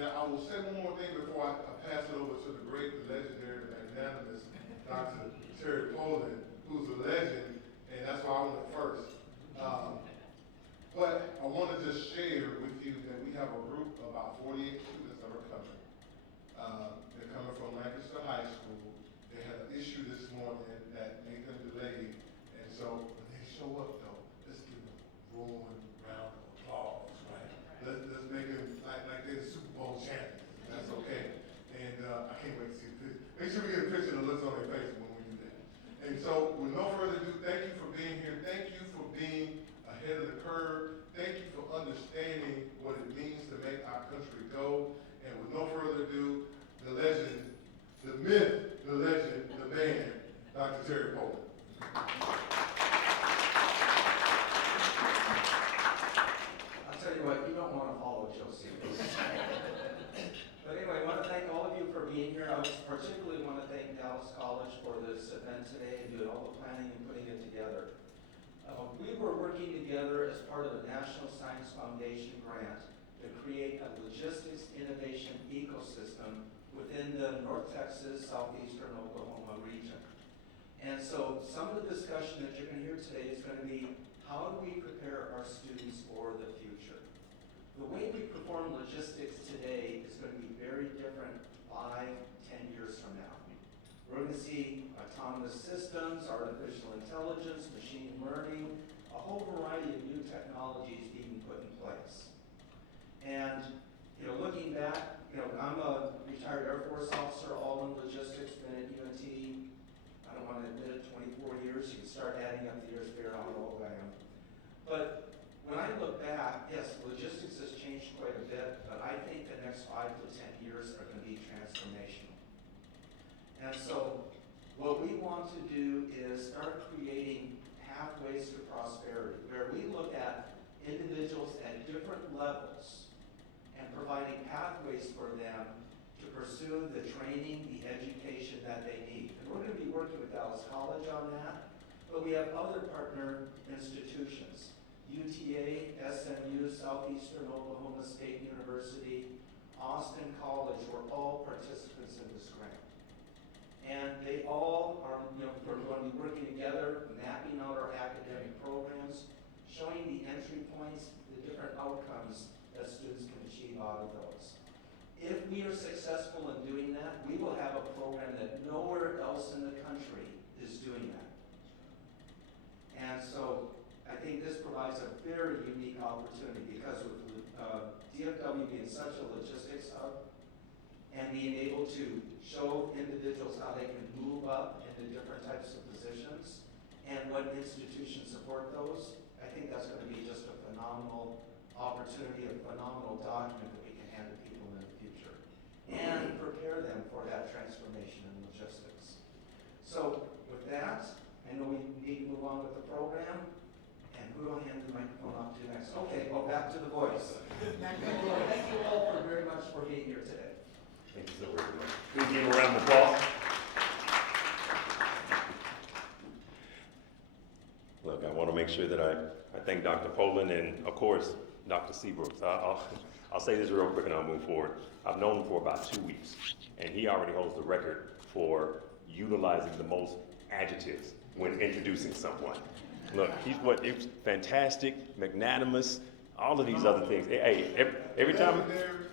Now, I will say one more thing before I pass it over to the great, the legendary, the magnanimous Dr. Terry Poland, who's a legend, and that's why I went first. But I want to just share with you that we have a group of about 48 students that are coming. They're coming from Lancaster High School. They had an issue this morning that made them delayed. And so when they show up though, let's give them a roaring round of applause, right? Let's make them like they're the Super Bowl champions. That's okay. And I can't wait to see the picture. Make sure we get a picture that looks on their face when we do that. And so with no further ado, thank you for being here. Thank you for being ahead of the curve. Thank you for understanding what it means to make our country go. And with no further ado, the legend, the myth, the legend, the man, Dr. Terry Poland. I'll tell you what, you don't want to follow Josie. But anyway, I want to thank all of you for being here. I particularly want to thank Dallas College for this event today and doing all the planning and putting it together. We were working together as part of the National Science Foundation grant to create a logistics innovation ecosystem within the North Texas, southeastern Oklahoma region. And so some of the discussion that you're going to hear today is going to be, how do we prepare our students for the future? The way we perform logistics today is going to be very different 5, 10 years from now. We're going to see autonomous systems, artificial intelligence, machine learning, a whole variety of new technologies being put in place. And, looking back, I'm a retired Air Force officer, all in logistics, been at UNT, I don't want to admit it, 24 years. You can start adding up the years, figure out how old I am. But when I look back, yes, logistics has changed quite a bit, but I think the next 5 to 10 years are going to be transformational. And so what we want to do is start creating pathways to prosperity, where we look at individuals at different levels and providing pathways for them to pursue the training, the education that they need. And we're going to be working with Dallas College on that, but we have other partner institutions. UTA, SMU, Southeastern Oklahoma State University, Austin College were all participants in this grant. And they all are, we're going to be working together, mapping out our academic programs, showing the entry points, the different outcomes that students can achieve out of those. If we are successful in doing that, we will have a program that nowhere else in the country is doing that. And so I think this provides a very unique opportunity because with DFW being such a logistics hub and being able to show individuals how they can move up into different types of positions and what institutions support those, I think that's going to be just a phenomenal opportunity, a phenomenal document that we can hand to people in the future and prepare them for that transformation in logistics. So with that, I know we need to move on with the program. And who do I hand the microphone off to next? Okay, well, back to the voice. Thank you all very much for being here today. Thank you so very much. Please give a round of applause. Look, I want to make sure that I thank Dr. Poland and, of course, Dr. Seabrooks. I'll say this real quick and I'll move forward. I've known him for about 2 weeks, and he already holds the record for utilizing the most adjectives when introducing someone. Look, he's fantastic, magnanimous, all of these other things. Hey, every time,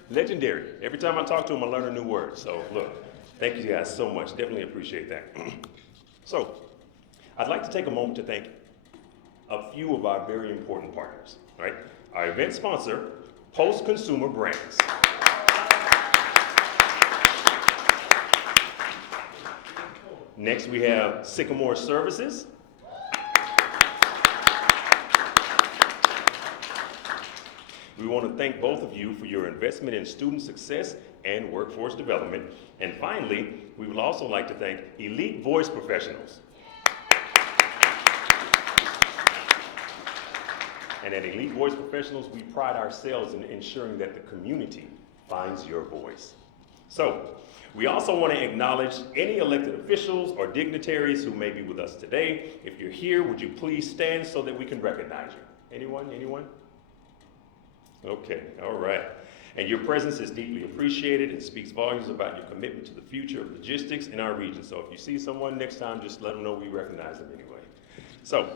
legendary. Every time I talk to him, I learn a new word. So look, thank you guys so much. Definitely appreciate that. So, I'd like to take a moment to thank a few of our very important partners, right? Our event sponsor, Post Consumer Brands. Next, we have Sycamore Services. We want to thank both of you for your investment in student success and workforce development. And finally, we would also like to thank Elite Voice Professionals. And at Elite Voice Professionals, we pride ourselves in ensuring that the community finds your voice. So, we also want to acknowledge any elected officials or dignitaries who may be with us today. If you're here, would you please stand so that we can recognize you? Anyone? Okay, all right. And your presence is deeply appreciated and speaks volumes about your commitment to the future of logistics in our region. So if you see someone next time, just let them know we recognize them anyway. So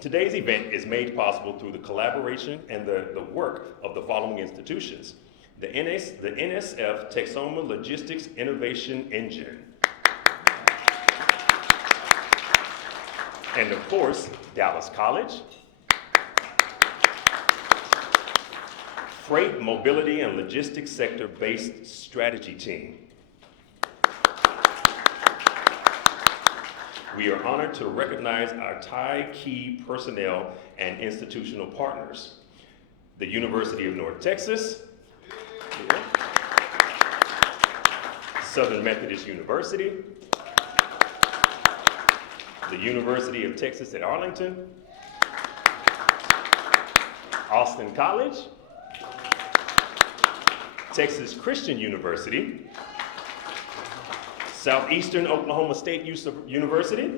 today's event is made possible through the collaboration and the work of the following institutions. The NSF Texoma Logistics Innovation Engine. And of course, Dallas College, Freight, Mobility, and Logistics Sector-Based Strategy Team. We are honored to recognize our key personnel and institutional partners. The University of North Texas, Southern Methodist University, the University of Texas at Arlington, Austin College, Texas Christian University, Southeastern Oklahoma State University,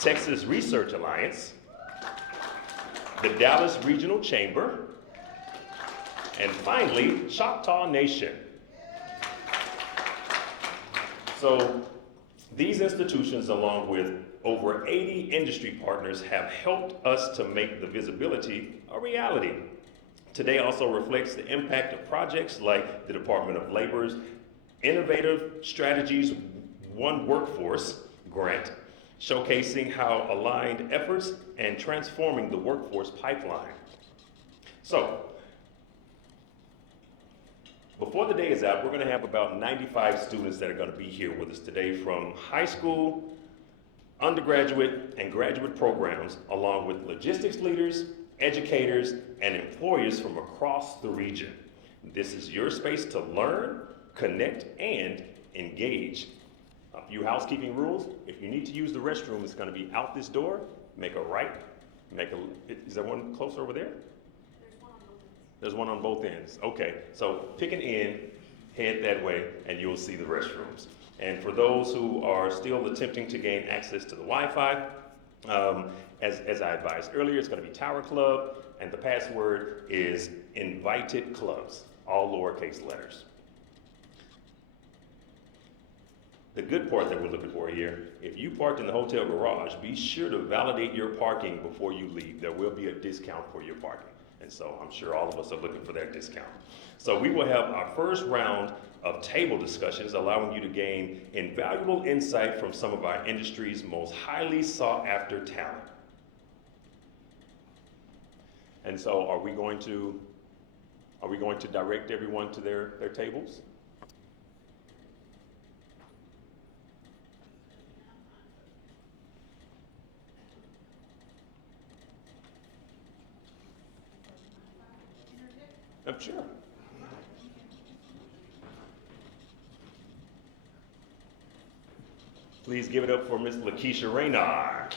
Texas Research Alliance, the Dallas Regional Chamber, and finally, Choctaw Nation. So these institutions, along with over 80 industry partners, have helped us to make the visibility a reality. Today also reflects the impact of projects like the Department of Labor's Innovative Strategies One Workforce grant, showcasing how aligned efforts and transforming the workforce pipeline. So, before the day is out, we're going to have about 95 students that are going to be here with us today from high school, undergraduate, and graduate programs, along with logistics leaders, educators, and employers from across the region. This is your space to learn, connect, and engage. A few housekeeping rules. If you need to use the restroom, it's going to be out this door, make a right, is there one closer over there? There's one on both ends. Okay, so pick an end, head that way, and you'll see the restrooms. And for those who are still attempting to gain access to the Wi-Fi, as I advised earlier, it's going to be Tower Club, and the password is Invited Clubs, all lowercase letters. The good part that we're looking for here, if you parked in the hotel garage, be sure to validate your parking before you leave. There will be a discount for your parking. And so I'm sure all of us are looking for that discount. So we will have our first round of table discussions, allowing you to gain invaluable insight from some of our industry's most highly sought after talent. And so are we going to direct everyone to their tables? Sure. Please give it up for Miss Lakeisha Raynard.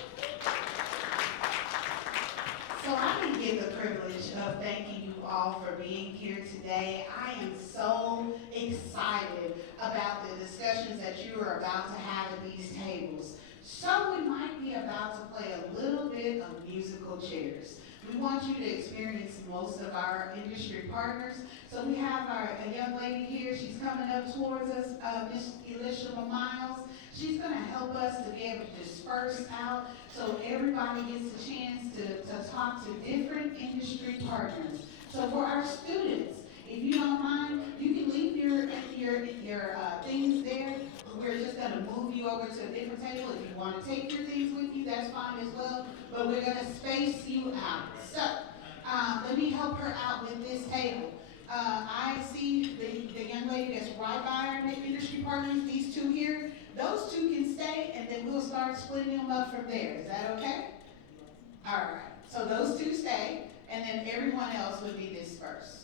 So I didn't get the privilege of thanking you all for being here today. I am so excited about the discussions that you are about to have at these tables. So we might be about to play a little bit of musical chairs. We want you to experience most of our industry partners. So we have a young lady here. She's coming up towards us, Miss Elishama Miles. She's going to help us to be able to disperse out so everybody gets a chance to talk to different industry partners. So for our students, if you don't mind, you can leave your things there. We're just going to move you over to a different table. If you want to take your things with you, that's fine as well. But we're going to space you out. So let me help her out with this table. I see the young lady that's right by our industry partners, these two here. Those two can stay, and then we'll start splitting them up from there. Is that okay? All right. So those two stay, and then everyone else would be dispersed.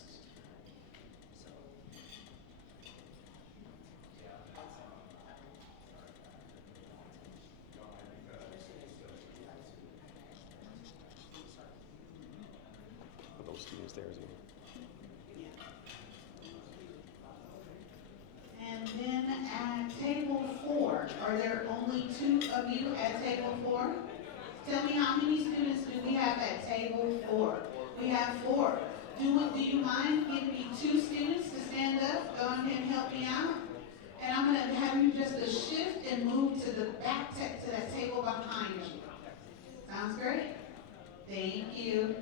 Are those students there as well? And then at table 4, are there only 2 of you at table 4? Tell me how many students do we have at table 4? We have 4. Do you mind giving me 2 students to stand up? Go ahead and help me out. And I'm gonna have you just to shift and move to the back to that table behind you. Sounds great? Thank you.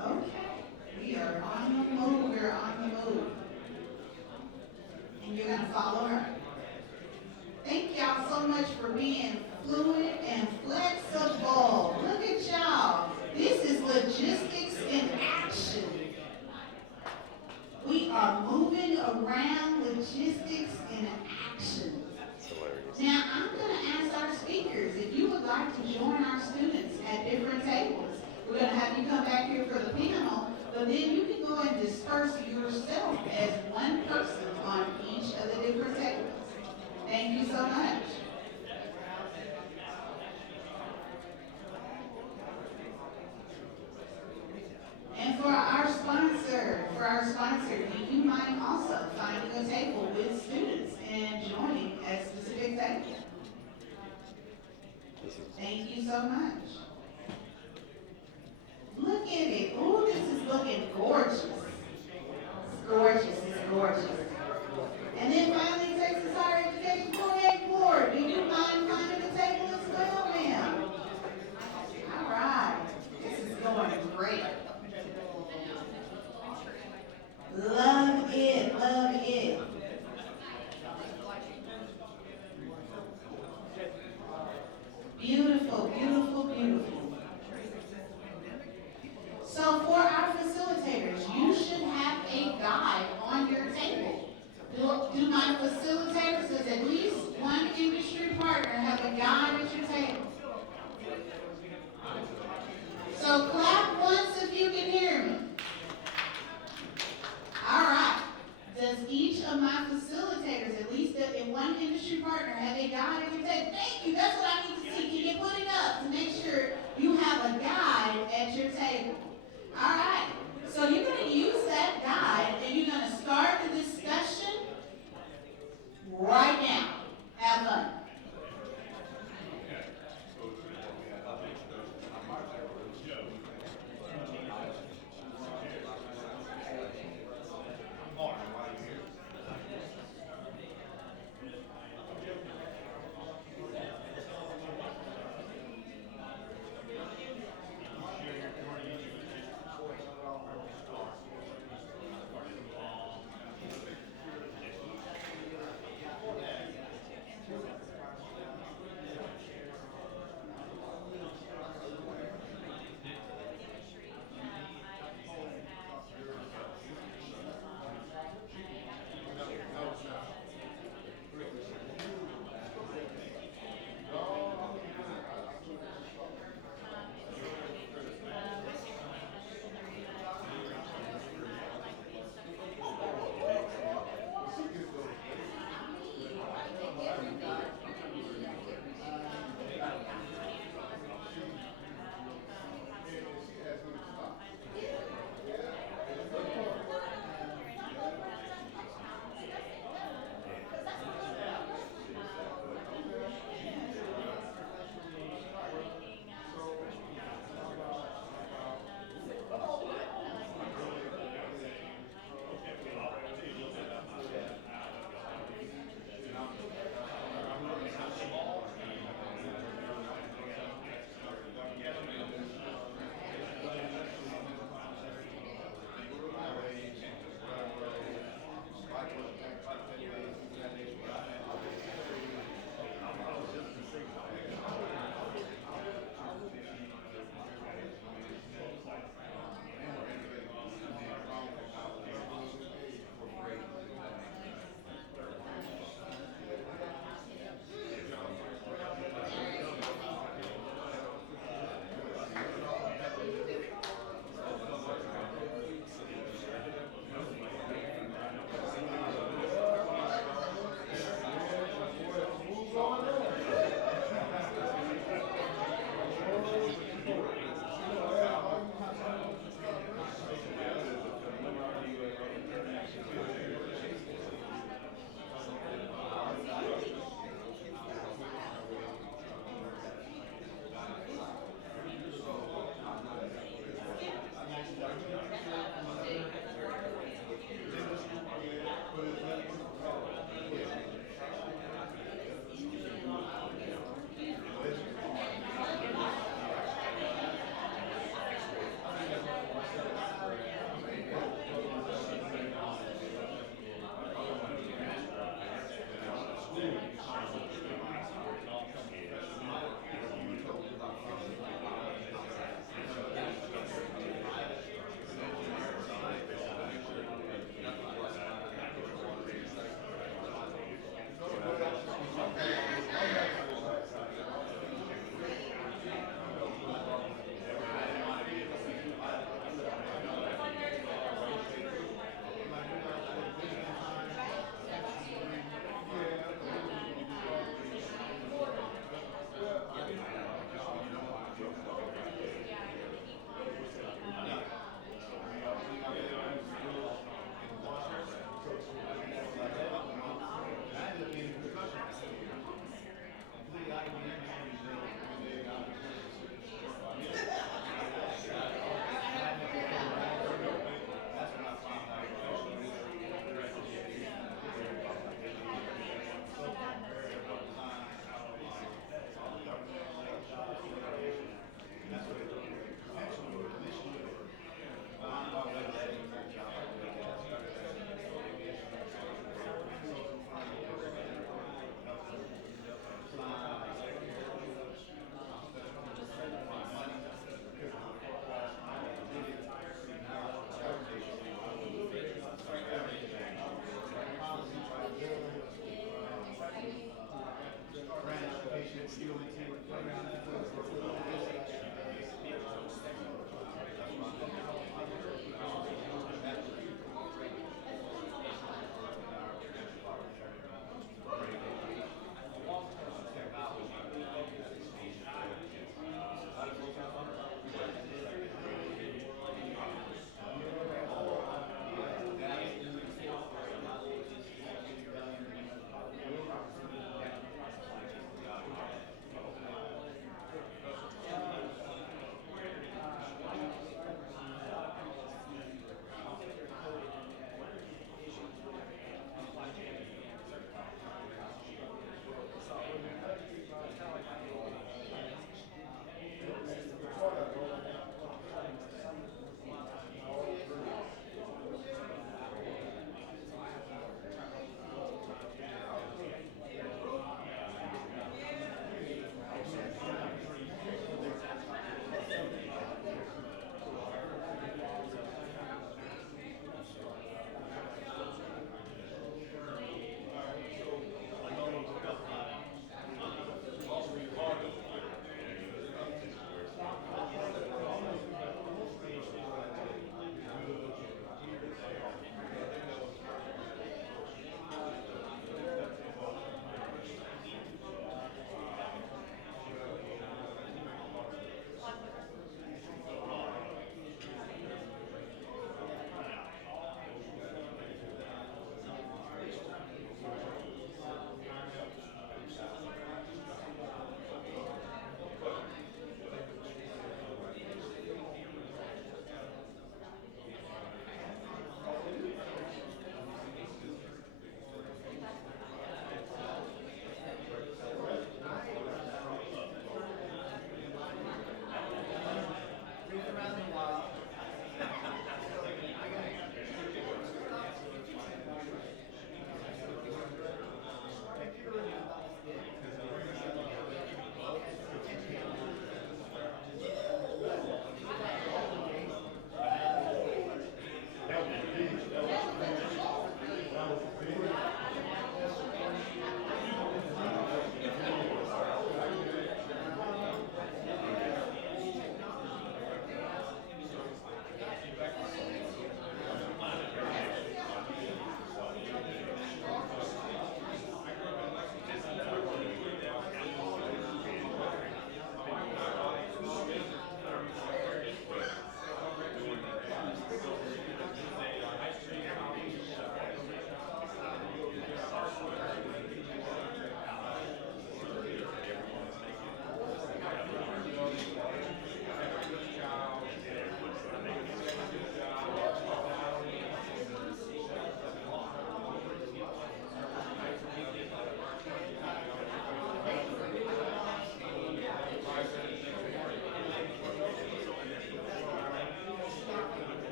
Okay, we are on the move, we're on the move. And you're gonna follow her. Thank y'all so much for being fluid and flexible. Look at y'all. This is logistics in action. We are moving around logistics in action. Now, I'm going to ask our speakers if you would like to join our students at different tables. We're going to have you come back here for the panel, but then you can go and disperse yourself as one person on each of the different tables. Thank you so much. And for our sponsor, do you mind also finding a table with students and joining at specific tables? Thank you so much. Look at it. Oh, this is looking gorgeous. It's gorgeous, it's gorgeous. And then finally, Texas Higher Education 48 Board, do you mind finding a table as well, ma'am? All right, this is going great. Love it, love it. Beautiful, beautiful, beautiful. So for our facilitators, you should have a guide on your table. Do my facilitators, does at least one industry partner have a guide at your table? So clap once if you can hear me. All right. Does each of my facilitators, at least in one industry partner, have a guide at your table? Thank you. That's what I need to see. Can you put it up to make sure you have a guide at your table? All right. So you're going to use that guide and you're going to start the discussion right now. Have fun.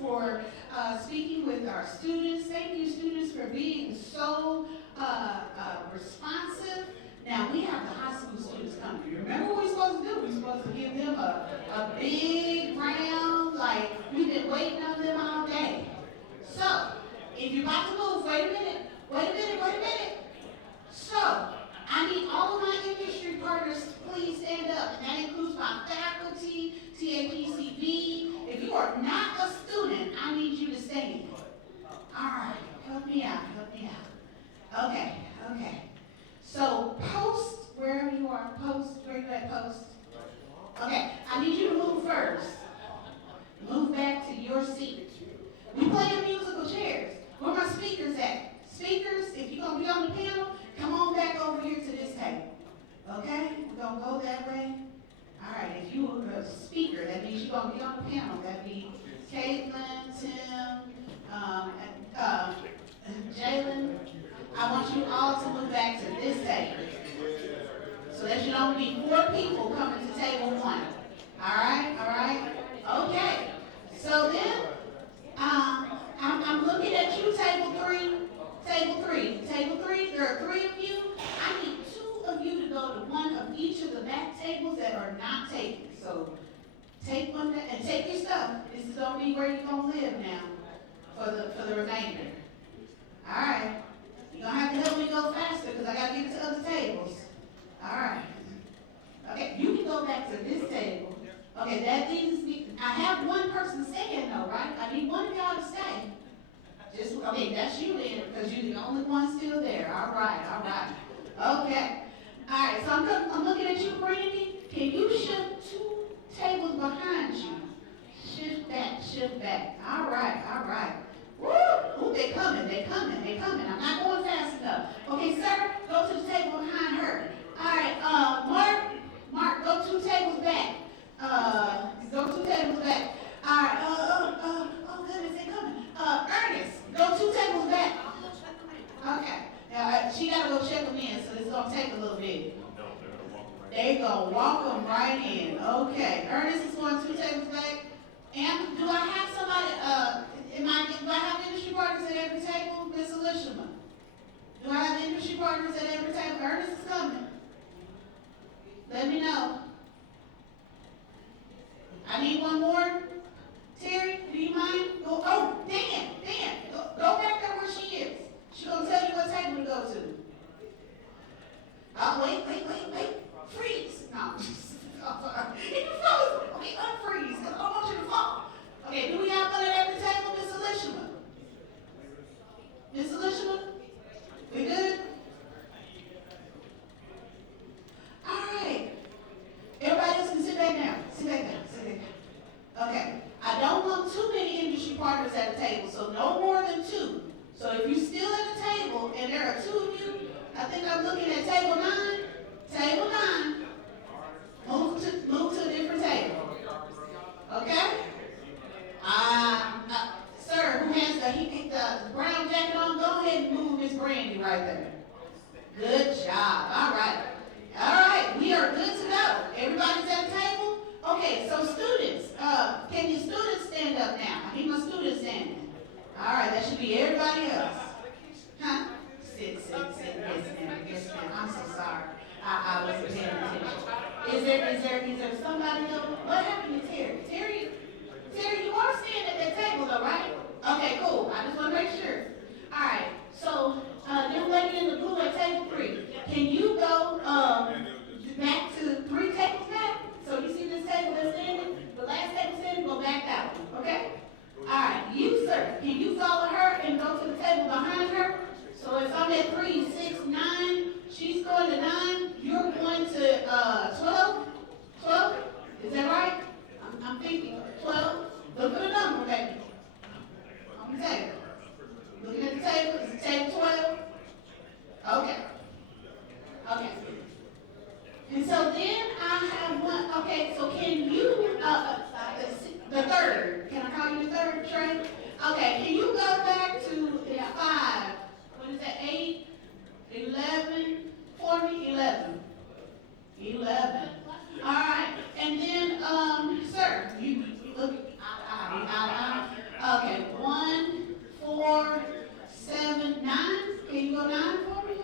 for speaking with our students. Thank you, students, for being so responsive. Now, we have the high school students coming. Remember what we're supposed to do? We're supposed to give them a big round, like we've been waiting on them all day. So, if you're about to move, wait a minute. So, I need all of my industry partners to please stand up, and that includes my faculty, TAPCB. If you are not a student, I need you to stand. All right, help me out. Okay. So, post, wherever you are, where you at, post? Okay, I need you to move first. Move back to your seat. We play in musical chairs. Where my speakers at? Speakers, if you're going to be on the panel, come on back over here to this table. Okay? We're going to go that way. All right, if you are a speaker, that means you're going to be on the panel. That'd be Caitlin, Tim, Jalen. I want you all to move back to this table. So there should only be 4 people coming to table 1. All right? Okay. So then, I'm looking at you, table 3. Table 3, there are 3 of you. I need 2 of you to go to one of each of the back tables that are not taken. So take one and take your stuff. This is gonna be where you're gonna live now for the remainder. All right. You're gonna have to help me go faster because I gotta get to other tables. All right. Okay, you can go back to this table. Okay, that needs to be, I have one person staying though, right? I need one of y'all to stay. Okay, that's you then, because you're the only one still there. All right. Okay. All right, so I'm looking at you, Brandy. Can you shift 2 tables behind you? Shift back. All right. Woo! Ooh, they coming. I'm not going fast enough. Okay, sir, go to the table behind her. All right, Mark, go 2 tables back. All right, oh goodness, they coming. Ernest, go 2 tables back. Okay, now she gotta go check them in, so this is gonna take a little bit. They gonna walk them right in. Okay, Ernest is going 2 tables back. And do I have somebody, do I have industry partners at every table? Miss Elishama. Do I have industry partners at every table? Ernest is coming. Let me know. I need one more. Terry, do you mind? Dan. Go back there where she is. She's going to tell you what table to go to. Wait. Freeze. No. You froze. Okay, unfreeze, because I don't want you to fall. Okay, do we have one at every table, Miss Elishama? We good? All right. Everybody else can sit back down. Okay. I don't want too many industry partners at the table, so no more than 2. So if you're still at the table and there are 2 of you, I think I'm looking at table 9. Table 9. Move to a different table. Okay? Sir, who has the brown jacket on, go ahead and move Miss Brandy right there. Good job. All right, we are good to go. Everybody's at the table? Okay, so students, can your students stand up now? I need my students standing. All right, that should be everybody else. Huh? Sit. Yes, ma'am. I'm so sorry. I wasn't paying attention. Is there somebody else? What happened to Terry? Terry, you are standing at that table though, right? Okay, cool. I just want to make sure. All right, so young lady in the blue at table 3, can you go back to 3 tables back? So you see this table that's standing? The last table standing, go back that one, okay? All right, you sir, can you follow her and go to the table behind her? So if I'm at 3, 6, 9, she's going to 9, you're going to 12? 12? Is that right? I'm thinking 12. Look at the number, baby. On the table. Looking at the table, is it table 12? Okay. And so then I have one, okay, so can you, the 3rd, can I call you the 3rd, Trey? Okay, can you go back to 5, what is that, 8, 11, 40, 11. 11. All right, and then, sir, you look, Okay, 1, 4, 7, 9. Can you go 9 for me?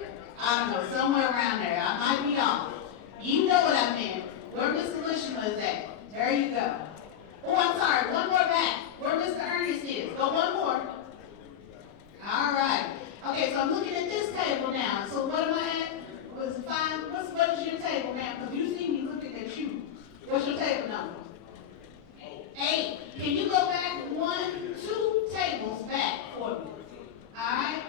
I don't know, somewhere around there. I might be off. You know what I meant. Where Mr. Lishman is at. There you go. Oh, I'm sorry. One more back. Where Mr. Ernest is. Go one more. All right. Okay, so I'm looking at this table now. So what am I at? Was it 5? What is your table now? Because you see me looking at you. What's your table number? 8. Can you go back 2 tables back for me? Alright?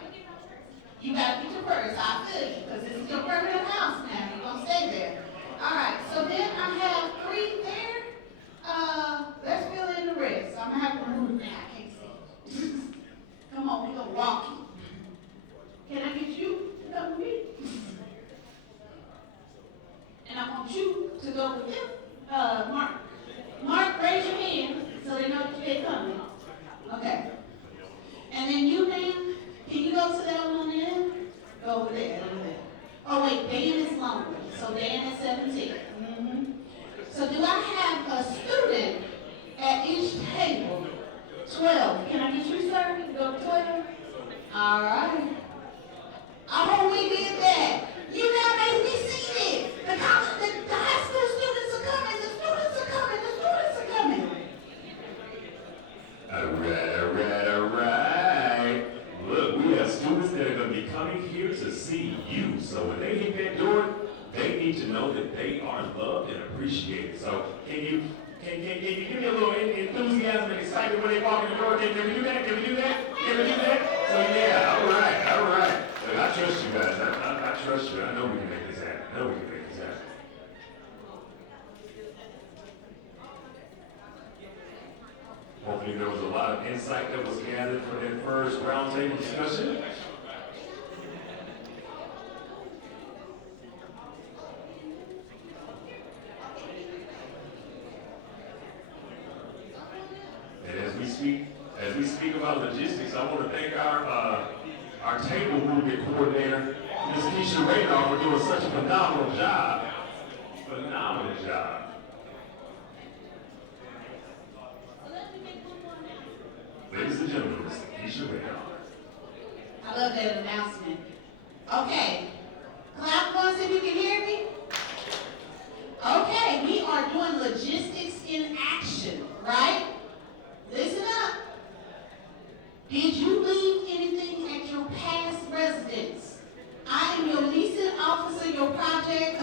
You gotta get your purse. I feel you, because this is your permanent house now. You're gonna stay there. Alright, so then I have 3 there. Let's fill in the rest. I'm gonna have to move now. I can't see. Come on, we're gonna walk you. Can I get you to come with me? And I want you to go with him. Mark. Mark, raise your hand so they know that you're coming. Okay. And then you, ma'am, can you go to that one on the end? Go over there, over there. Oh, wait, Dan is longer. So Dan is 17. So do I have a student at each table? 12. Can I get you, sir? Go 12? All right. Oh, we did that. You now may be seated. The high school students are coming. The students are coming. The students are coming. All right. Look, we have students that are going to be coming here to see you. So when they hit that door, they need to know that they are loved and appreciated. So can you give me a little enthusiasm and excitement when they walk in the door? Can we do that? Can we do that? Can we do that? So yeah, all right. Look, I trust you guys. I trust you. I know we can make this happen. Hopefully there was a lot of insight that was gathered for that first roundtable discussion. And as we speak about logistics, I want to thank our table movement coordinator, Ms. Keisha Radar, for doing such a phenomenal job. Ladies and gentlemen, Ms. Keisha Radar. I love that announcement. Okay. Clap once if you can hear me. Okay, we are doing logistics in action, right? Listen up. Did you leave anything at your past residence? I am your leasing officer, your project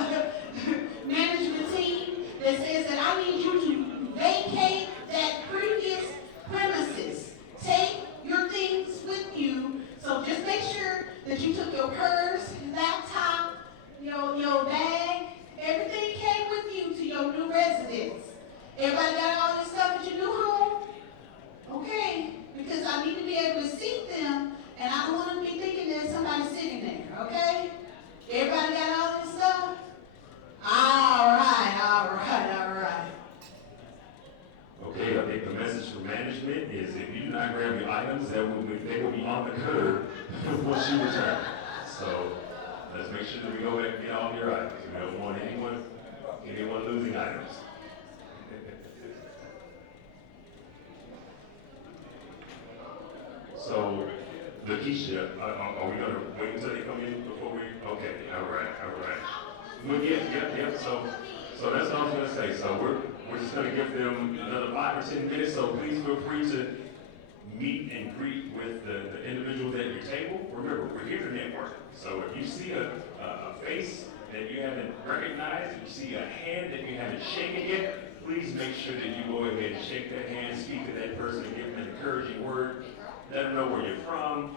management team that says that I need you to vacate that previous premises. Take your things with you. So just make sure that you took your purse, laptop, your bag, everything came with you to your new residence. Everybody got all your stuff at your new home? Okay, because I need to be able to seat them, and I don't want to be thinking there's somebody sitting there, okay? Everybody got all this stuff? All right. Okay, I think the message for management is if you do not grab your items, they will be on the curb once you return. So let's make sure that we go back and get all of your items. We don't want anyone losing items. So, Lakeisha, are we gonna wait until they come in before we? Okay, all right. Well, yeah. So that's what I was gonna say. So we're just gonna give them another 5 or 10 minutes. So please feel free to meet and greet with the individuals at your table. Remember, we're here to network. So if you see a face that you haven't recognized, if you see a hand that you haven't shaken yet, please make sure that you go ahead and shake that hand, speak to that person, and give them an encouraging word. Let them know where you're from.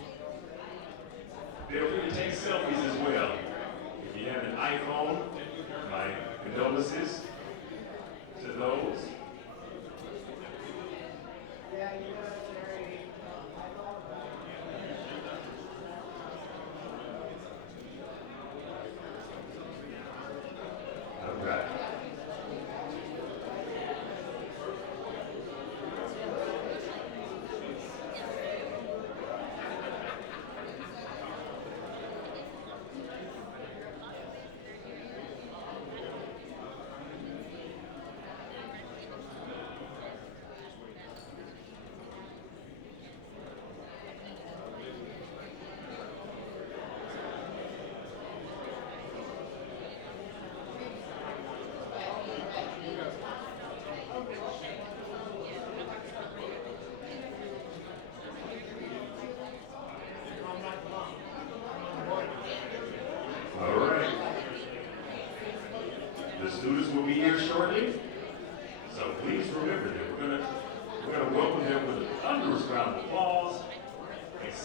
Feel free to take selfies as well. If you have an iPhone, my condolences to those. All right.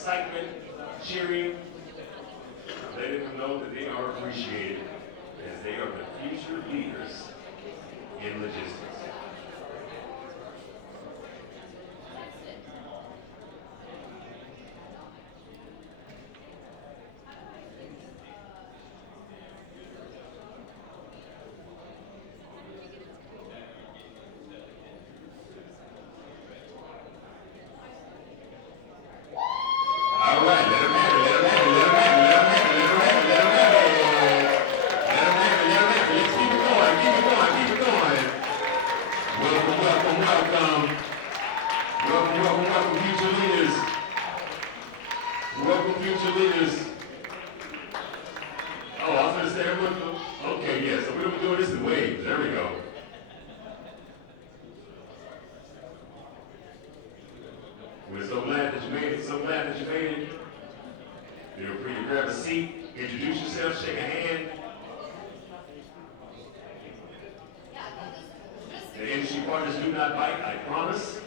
excitement, cheering, letting them know that they are appreciated as they are the future leaders in logistics. All right, let him have it, let him have it, let him have it, let him have it, let him have it, let him have it. Let him have it, let him have it. Let's keep it going, keep it going, keep it going. Welcome, welcome, welcome. Welcome, welcome, welcome, future leaders. Welcome, future leaders. Oh, I was gonna say, okay, yeah, so we're doing this in waves. There we go. We're so glad that you made it, so glad that you made it. Feel free to grab a seat, introduce yourself, shake a hand. The industry partners do not bite, I promise.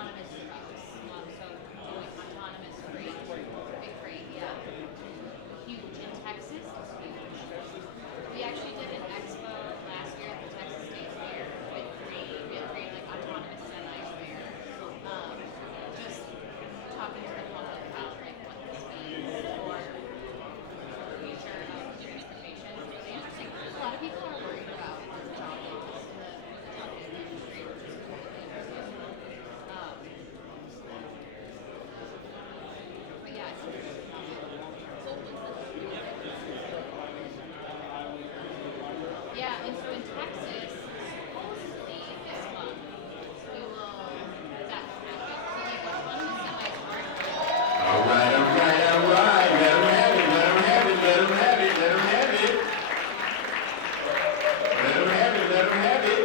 autonomous trucks. So doing autonomous freight, big freight, yeah. Huge in Texas, it's huge. We actually did an expo last year at the Texas State Fair with three like autonomous semis there. Just talking to the public about like what this means for the future of human information. It's really interesting. A lot of people are worried about job loss in the telecom industry, which is completely understandable. But yeah, it's interesting. Yeah, and so in Texas, supposedly this month, we will, that will happen. So like autonomous semis aren't All right, all right, all right. Let them have it, let them have it, let them have it, let them have it. Let them have it, let them have it.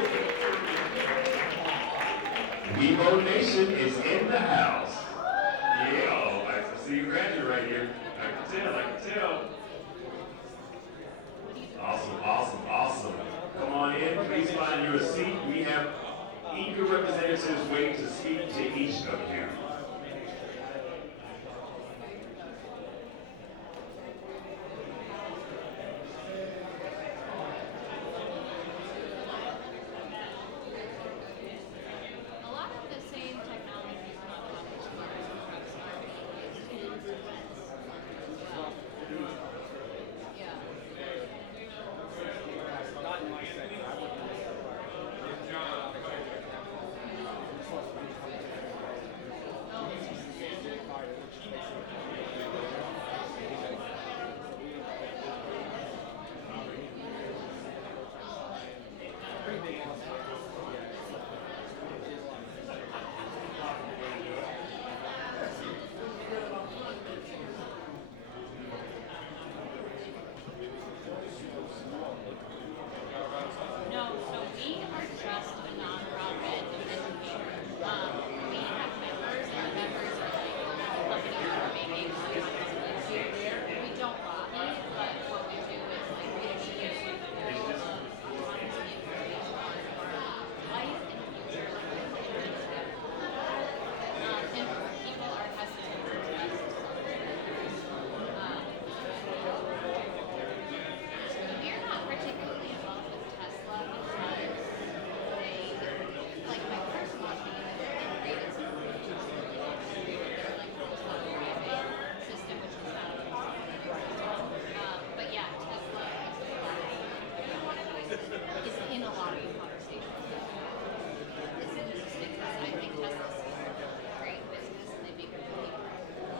Weebo Nation is in the house. Yeah, oh, I see you graduate right here. I can tell. Awesome, awesome, awesome. Come on in, please find your seat. We have eager representatives waiting to speak to each of you. a lot of the same technologies not published trucks are being used in defense as well. Yeah. No, so we are just a nonprofit entity. We have members, and our members are like companies that are making autonomous vehicles. We don't lobby, but what we do is like we actually use the role of autonomous vehicles as part of our life in the future, like we're implementing it. And people are hesitant to trust. We're not particularly involved with Tesla because they, like my personal opinion, they're integrated system, which is really interesting. They're like full self-driving system, which is not but yeah, Tesla is in a lot of conversations. It's interesting because I think Tesla's a great business and they make a really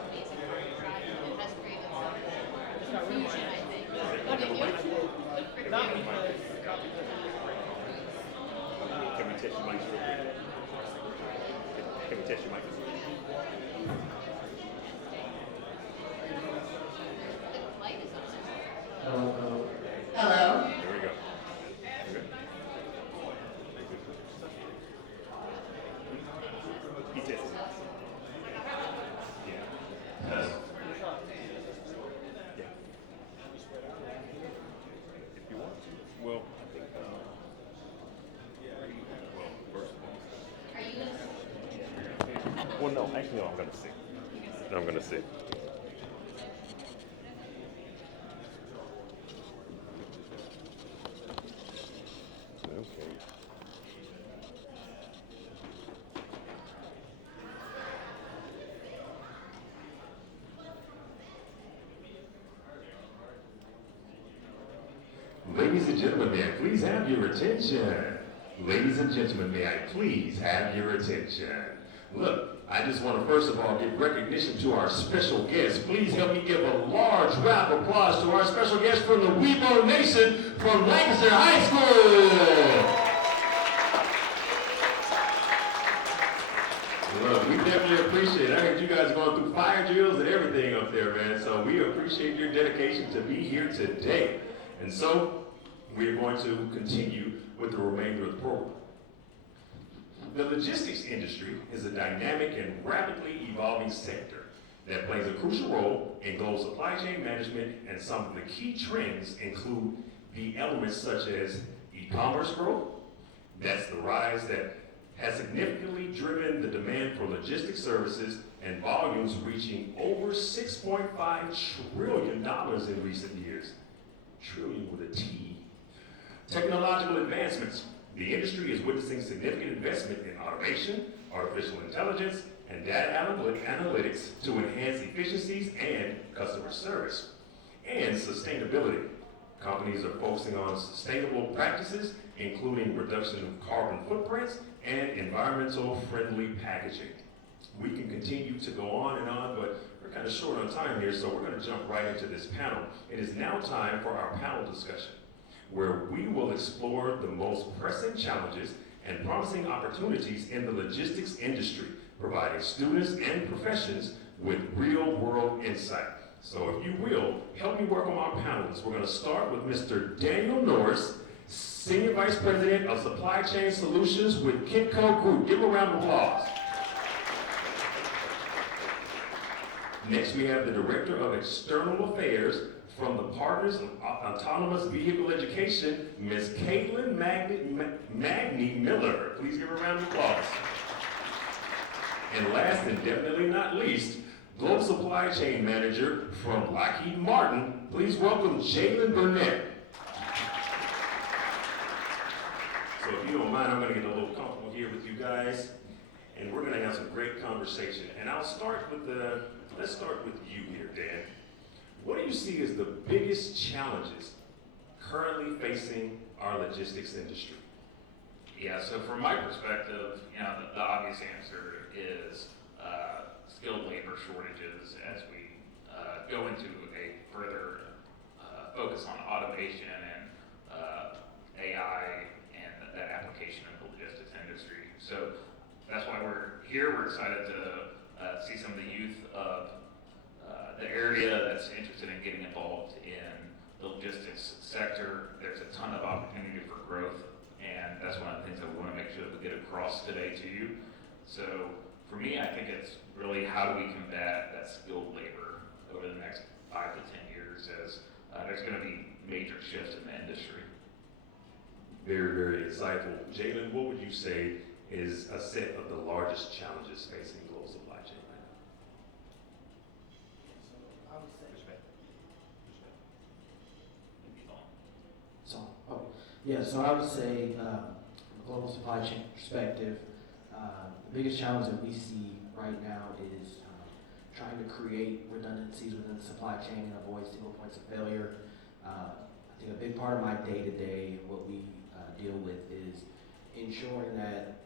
amazing car to drive and it has created some confusion, I think. What did you? Can we test your mics real quick? Can we test your mics? The light is on. Hello? There we go. Good. He tested. Yeah. Yes. Yeah. If you want to. Well, I think, well, first of all. Are you gonna? Well, no, actually, no, I'm going to sit. I'm going to sit. Okay. Ladies and gentlemen, may I please have your attention? Ladies and gentlemen, may I please have your attention? Look, I just want to first of all give recognition to our special guest. Please help me give a large round of applause to our special guest from the Weebo Nation from Lancaster High School. Look, we definitely appreciate it. I heard you guys going through fire drills and everything up there, man. So we appreciate your dedication to be here today. And so we're going to continue with the remainder of the program. The logistics industry is a dynamic and rapidly evolving sector that plays a crucial role in global supply chain management, and some of the key trends include the elements such as e-commerce growth. That's the rise that has significantly driven the demand for logistics services and volumes reaching over $6.5 trillion in recent years. Trillion with a T. Technological advancements. The industry is witnessing significant investment in automation, artificial intelligence, and data analytics to enhance efficiencies and customer service. And sustainability. Companies are focusing on sustainable practices, including reduction of carbon footprints and environmental friendly packaging. We can continue to go on, but we're kind of short on time here, so we're going to jump right into this panel. It is now time for our panel discussion, where we will explore the most pressing challenges and promising opportunities in the logistics industry, providing students and professions with real-world insight. So if you will, help me welcome our panelists. We're going to start with Mr. Daniel Norris, Senior Vice President of Supply Chain Solutions with Kitco Group. Give him a round of applause. Next, we have the Director of External Affairs from the Partners of Autonomous Vehicle Education, Ms. Caitlin Magny Miller. Please give her a round of applause. And last and definitely not least, Global Supply Chain Manager from Lockheed Martin. Please welcome Jalen Burnett. So if you don't mind, I'm going to get a little comfortable here with you guys, and we're going to have some great conversation. And let's start with you here, Dan. What do you see as the biggest challenges currently facing our logistics industry? Yeah, so from my perspective, the obvious answer is skilled labor shortages as we go into a further focus on automation and AI and that application in the logistics industry. So that's why we're here. We're excited to see some of the youth of the area that's interested in getting involved in the logistics sector. There's a ton of opportunity for growth, and that's one of the things that we want to make sure that we get across today to you. So for me, I think it's really how do we combat that skilled labor over the next 5 to 10 years as there's going to be major shifts in the industry. Very, very insightful. Jalen, what would you say is a set of the largest challenges facing global supply chain right now? I would say. So I would say, from a global supply chain perspective, the biggest challenge that we see right now is trying to create redundancies within the supply chain and avoid single points of failure. I think a big part of my day-to-day, what we deal with is ensuring that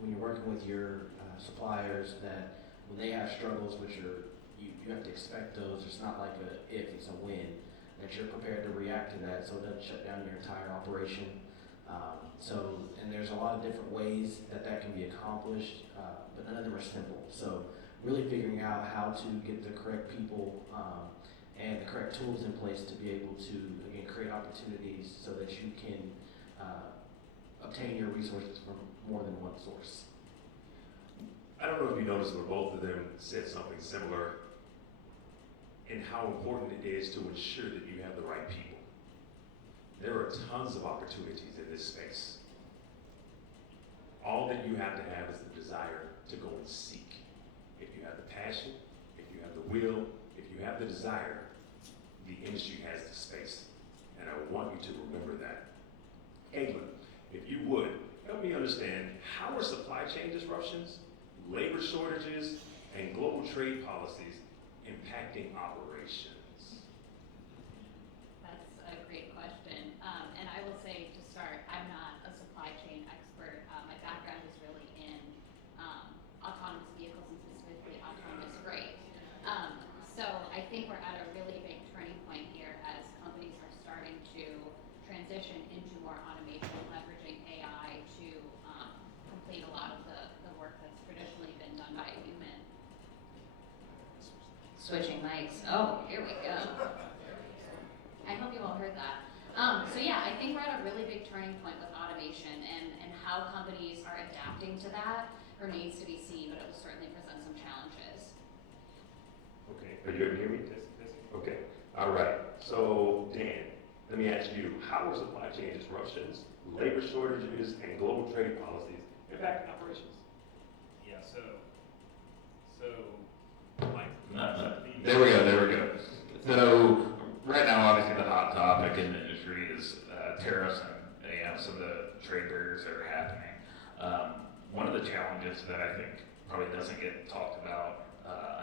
when you're working with your suppliers, that when they have struggles, which you have to expect those, it's not like a if, it's a when, that you're prepared to react to that so it doesn't shut down your entire operation. And there's a lot of different ways that can be accomplished, but none of them are simple. So really figuring out how to get the correct people and the correct tools in place to be able to, again, create opportunities so that you can obtain your resources from more than one source. I don't know if you noticed, but both of them said something similar in how important it is to ensure that you have the right people. There are tons of opportunities in this space. All that you have to have is the desire to go and seek. If you have the passion, if you have the will, if you have the desire, the industry has the space. And I want you to remember that. Caitlin, if you would, help me understand, how are supply chain disruptions, labor shortages, and global trade policies impacting operations? That's a great question. And I will say to start, I'm not a supply chain expert. My background is really in autonomous vehicles and specifically autonomous freight. So I think we're at a really big turning point here as companies are starting to transition into more automation, leveraging AI to complete a lot of the work that's traditionally been done by a human. Switching mics. Oh, here we go. I hope you all heard that. So yeah, I think we're at a really big turning point with automation, and how companies are adapting to that remains to be seen, but it will certainly present some challenges. Okay, are you able to hear me? Okay, all right. So Dan, let me ask you, how are supply chain disruptions, labor shortages, and global trade policies impacting operations? Yeah, so There we go, there we go. So, right now, obviously, the hot topic in the industry is tariffs and some of the trade barriers that are happening. One of the challenges that I think probably doesn't get talked about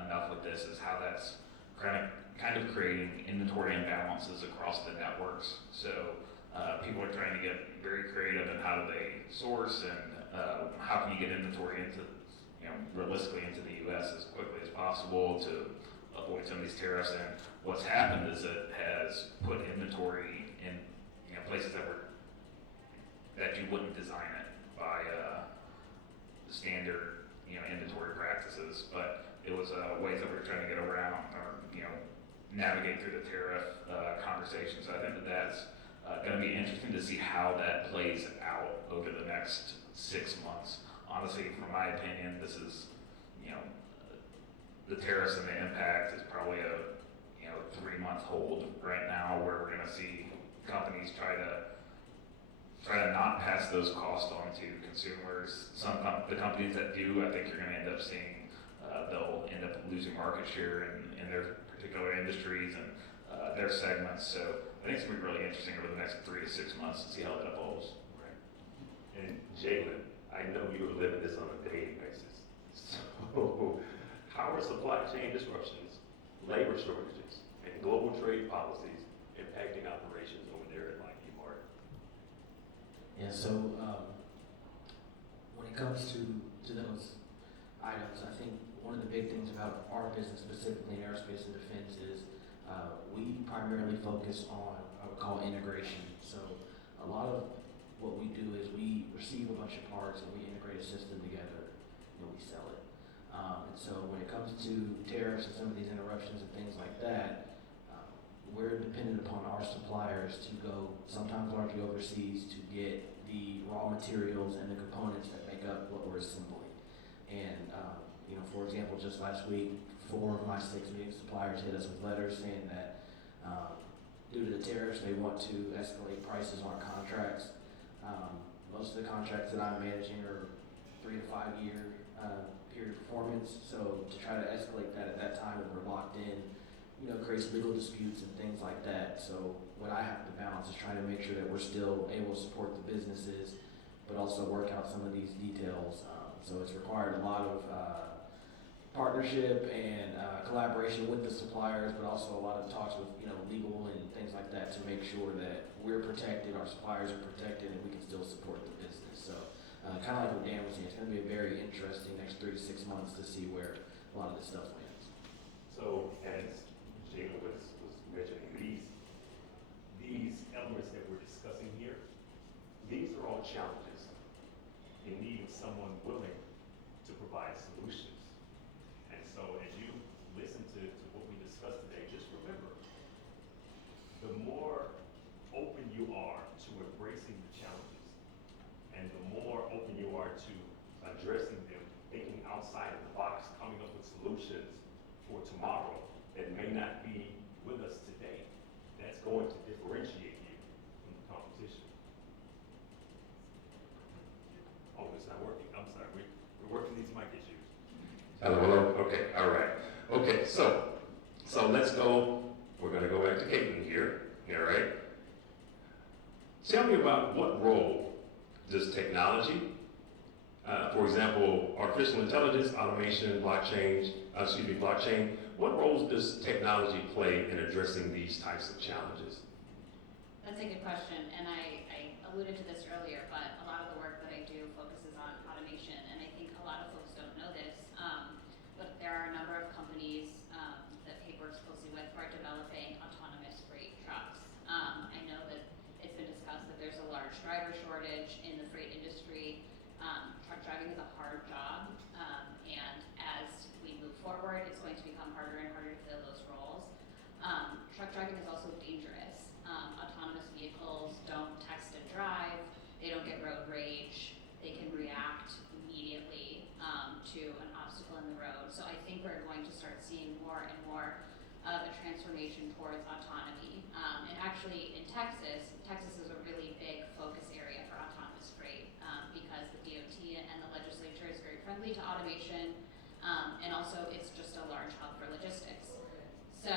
enough with this is how that's kind of creating inventory imbalances across the networks. So people are trying to get very creative in how do they source and how can you get inventory into, realistically into the U.S. as quickly as possible to avoid some of these tariffs. And what's happened is it has put inventory in places that you wouldn't design it by standard inventory practices, but it was ways that we're trying to get around or navigate through the tariff conversations. I think that's going to be interesting to see how that plays out over the next 6 months. Honestly, from my opinion, this is the tariffs and the impact is probably a 3-month hold right now, where we're going to see companies try to not pass those costs on to consumers. The companies that do, I think you're going to end up seeing they'll end up losing market share in their particular industries and their segments. So I think it's going to be really interesting over the next 3 to 6 months to see how that evolves. Right. And Jalen, I know you're living this on a daily basis. So how are supply chain disruptions, labor shortages, and global trade policies impacting operations over there at Lockheed Martin? Yeah, so when it comes to those items, I think one of the big things about our business, specifically in aerospace and defense, is we primarily focus on what we call integration. So a lot of what we do is we receive a bunch of parts and we integrate a system together and we sell it. And so when it comes to tariffs and some of these interruptions and things like that, we're dependent upon our suppliers to go sometimes largely overseas to get the raw materials and the components that make up what we're assembling. And for example, just last week, 4 of my 6 big suppliers hit us with letters saying that due to the tariffs, they want to escalate prices on contracts. Most of the contracts that I'm managing are 3 to 5 year period performance. So to try to escalate that at that time when we're locked in, creates legal disputes and things like that. So what I have to balance is trying to make sure that we're still able to support the businesses, but also work out some of these details. So it's required a lot of partnership and collaboration with the suppliers, but also a lot of talks with legal and things like that to make sure that we're protected, our suppliers are protected, and we can still support the business. So kind of like what Dan was saying, it's going to be a very interesting next 3 to 6 months to see where a lot of this stuff lands. So as Jalen was mentioning, these elements that we're discussing here, these are all challenges in need of someone willing to provide solutions. And so as you listen to what we discussed today, just remember, the more open you are to embracing the challenges, and the more open you are to addressing them, thinking outside of the box, coming up with solutions for tomorrow that may not be with us today, that's going to differentiate you from the competition. Oh, it's not working. I'm sorry. We're working these mic issues. Hello. Okay. All right. Okay. So let's go. We're going to go back to Caitlin here. All right. Tell me about what role does technology, for example, artificial intelligence, automation, blockchain. What roles does technology play in addressing these types of challenges? That's a good question, and I alluded to this earlier, but a lot of the work that I do focuses on automation, and I think a lot of folks don't know this, but there are a number of companies that Pape works closely with who are developing autonomous freight trucks. I know that it's been discussed that there's a large driver shortage in the freight industry. Truck driving is a hard job, and as we move forward, it's going to become harder and harder to fill those roles. Truck driving is also dangerous. Autonomous vehicles don't text and drive, they don't get road rage, they can react immediately to an obstacle in the road. So I think we're going to start seeing more and more of a transformation towards autonomy. And actually in Texas is a really big focus area for autonomous freight because the DOT and the legislature is very friendly to automation, and also it's just a large hub for logistics. So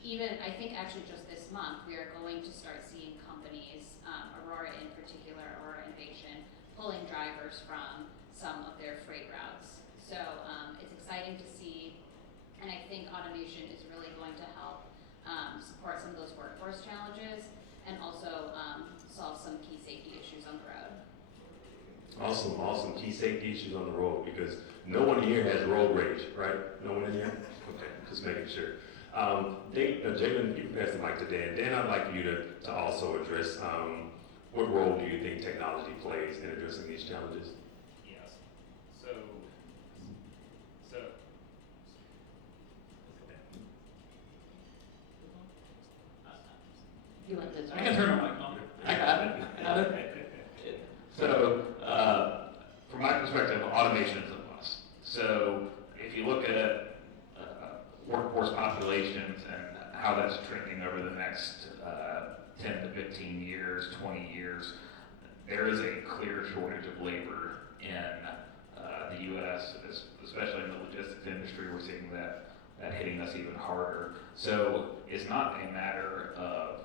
even, I think actually just this month, we are going to start seeing companies, Aurora in particular, Aurora Innovation, pulling drivers from some of their freight routes. So it's exciting to see, and I think automation is really going to help support some of those workforce challenges and also solve some key safety issues on the road. Awesome. Key safety issues on the road, because no one here has road rage, right? No one in here? Okay, just making sure. Jalen, you can pass the mic to Dan. Dan, I'd like you to also address what role do you think technology plays in addressing these challenges? Yes. You want this? I can turn my mic on. I got it. So, from my perspective, automation is a must. So, if you look at workforce populations and how that's trending over the next 10 to 15 years, 20 years, there is a clear shortage of labor in the U.S., especially in the logistics industry. We're seeing that hitting us even harder. So, it's not a matter of,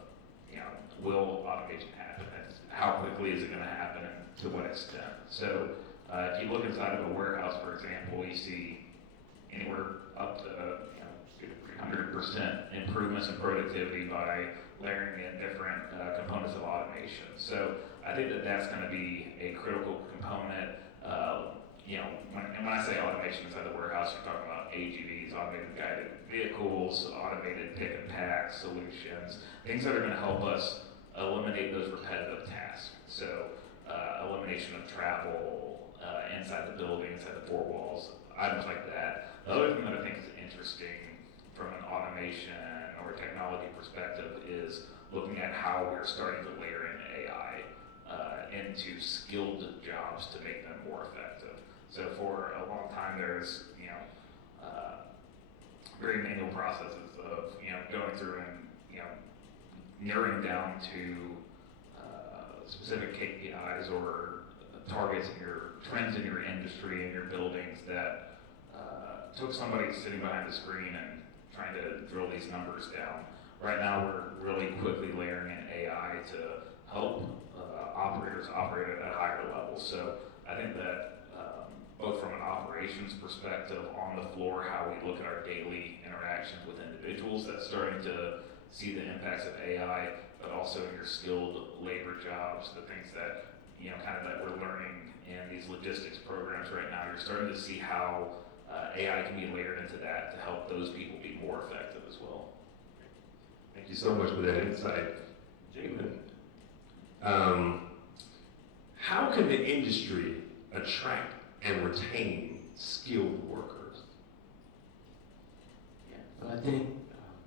will automation happen? It's how quickly is it going to happen and to what extent? So if you look inside of a warehouse, for example, you see anywhere up to 300% improvements in productivity by layering in different components of automation. So I think that that's going to be a critical component. When I say automation inside the warehouse, you're talking about AGVs, automated guided vehicles, automated pick and pack solutions, things that are going to help us eliminate those repetitive tasks. So elimination of travel inside the building, inside the four walls, items like that. The other thing that I think is interesting from an automation or technology perspective is looking at how we're starting to layer in AI into skilled jobs to make them more effective. So for a long time, there's very manual processes of going through and narrowing down to specific KPIs or targets in your trends in your industry and your buildings that took somebody sitting behind the screen and trying to drill these numbers down. Right now, we're really quickly layering in AI to help operators operate at a higher level. So I think that both from an operations perspective on the floor, how we look at our daily interactions with individuals, that's starting to see the impacts of AI, but also in your skilled labor jobs, the things that that we're learning in these logistics programs right now. You're starting to see how AI can be layered into that to help those people be more effective as well. Thank you so much for that insight, Jalen. How can the industry attract and retain skilled workers? Yeah, but I think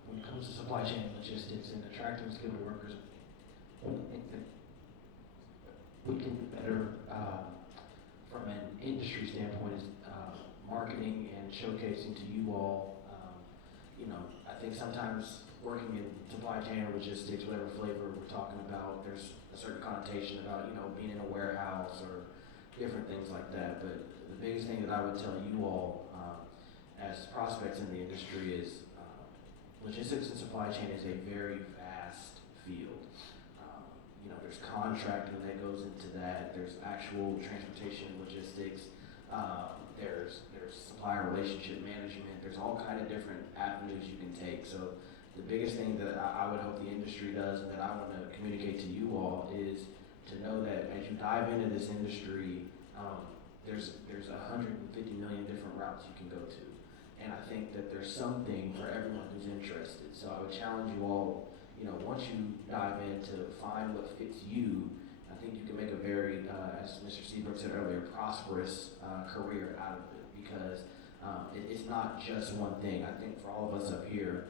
when it comes to supply chain logistics and attracting skilled workers, I think that we can do better from an industry standpoint is marketing and showcasing to you all. I think sometimes working in supply chain or logistics, whatever flavor we're talking about, there's a certain connotation about being in a warehouse or different things like that. But the biggest thing that I would tell you all as prospects in the industry is logistics and supply chain is a very vast field. There's contracting that goes into that. There's actual transportation logistics. There's supplier relationship management. There's all kind of different avenues you can take. So the biggest thing that I would hope the industry does and that I want to communicate to you all is to know that as you dive into this industry, there's 150 million different routes you can go to. And I think that there's something for everyone who's interested. So I would challenge you all, once you dive in to find what fits you, I think you can make a very, as Mr. Seabrook said earlier, prosperous career out of it, because it's not just one thing. I think for all of us up here,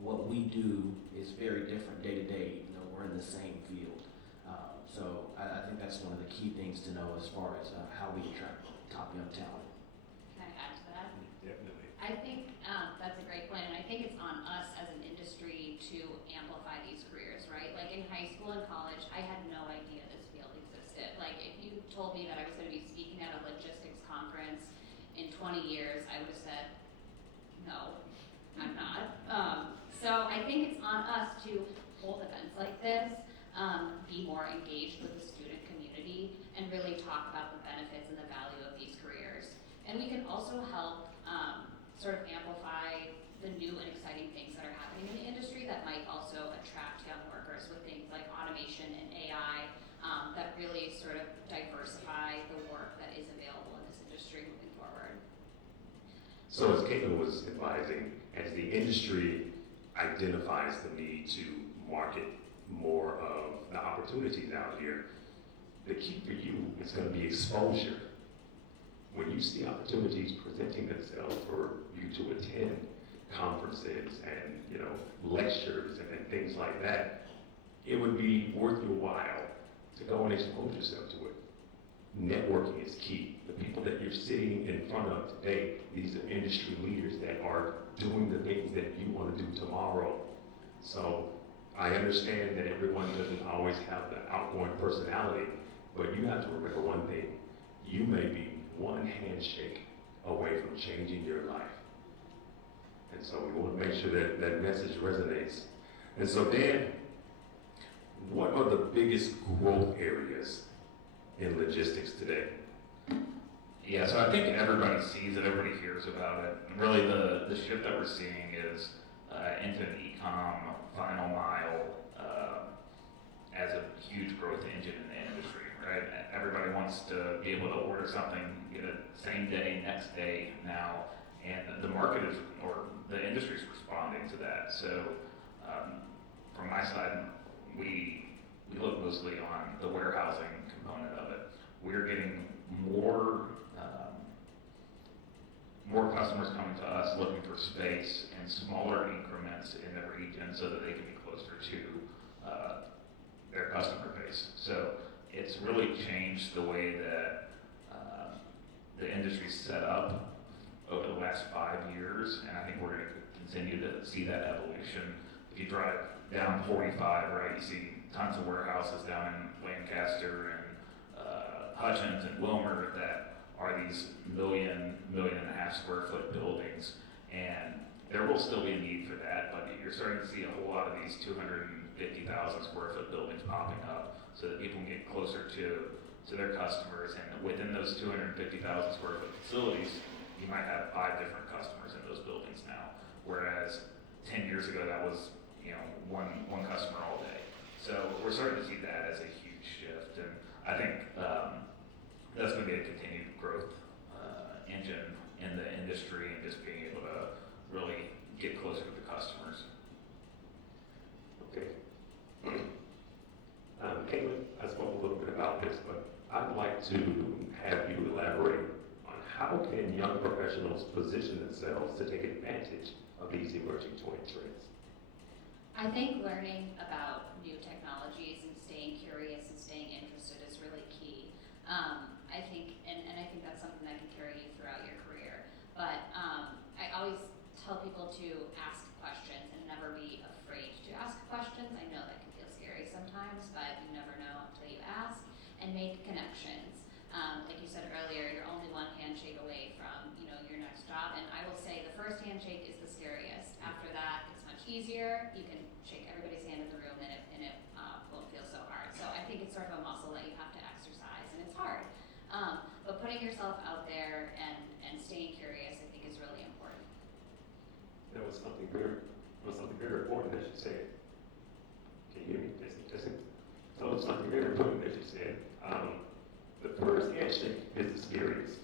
what we do is very different day to day, even though we're in the same field. So I think that's one of the key things to know as far as how we attract top young talent. Can I add to that? Definitely. I think that's a great point, and I think it's on us as an industry to amplify these careers, right? Like in high school and college, I had no idea this field existed. Like if you told me that I was going to be speaking at a logistics conference in 20 years, I would have said no. I'm not. So I think it's on us to hold events like this, be more engaged with the student community, and really talk about the benefits and the value of these careers. And we can also help sort of amplify the new and exciting things that are happening in the industry that might also attract young workers with things like automation and AI that really sort of diversify the work that is available in this industry moving forward. So as Caitlin was advising, as the industry identifies the need to market more of the opportunities out here, the key for you is going to be exposure. When you see opportunities presenting themselves for you to attend conferences and lectures and things like that, it would be worth your while to go and expose yourself to it. Networking is key. The people that you're sitting in front of today, these are industry leaders that are doing the things that you want to do tomorrow. So I understand that everyone doesn't always have the outgoing personality, but you have to remember one thing. You may be one handshake away from changing your life. And so we want to make sure that that message resonates. And so Dan, what are the biggest growth areas in logistics today? Yeah, so I think everybody sees it, everybody hears about it. And really the shift that we're seeing is into an e-com, final mile, as a huge growth engine in the industry, right? Everybody wants to be able to order something, get it same day, next day now, and the market is, or the industry is responding to that. So from my side, we look mostly on the warehousing component of it. We're getting more customers coming to us looking for space in smaller increments in the region so that they can be closer to their customer base. So it's really changed the way that the industry's set up over the last 5 years, and I think we're going to continue to see that evolution. If you drive down 45, right, you see tons of warehouses down in Lancaster and Hutchins and Wilmer that are these million and a half square foot buildings, and there will still be a need for that, but you're starting to see a whole lot of these 250,000 square foot buildings popping up so that people can get closer to their customers, and within those 250,000 square foot facilities, you might have 5 different customers in those buildings now, whereas 10 years ago that was one customer all day. So we're starting to see that as a huge shift, and I think that's going to be a continued growth engine in the industry, and just being able to really get closer to the customers. Okay. Caitlin, I spoke a little bit about this, but I'd like to have you elaborate on how can young professionals position themselves to take advantage of these emerging trends? I think learning about new technologies and staying curious and staying interested is really key. I think, and I think that's something that can carry you throughout your career. But I always tell people to ask questions and never be afraid to ask questions. I know that can feel scary sometimes, but you never know until you ask, and make connections. Like you said earlier, you're only one handshake away from your next job, and I will say the first handshake is the scariest. After that, it's much easier. You can shake everybody's hand in the room, and it won't feel so hard. So I think it's sort of a muscle that you have to exercise, and it's hard. But putting yourself out there and staying curious, I think, is really important. That was something very important that you said. Can you hear me? Testing. So it's something very important that you said. The first handshake is the scariest.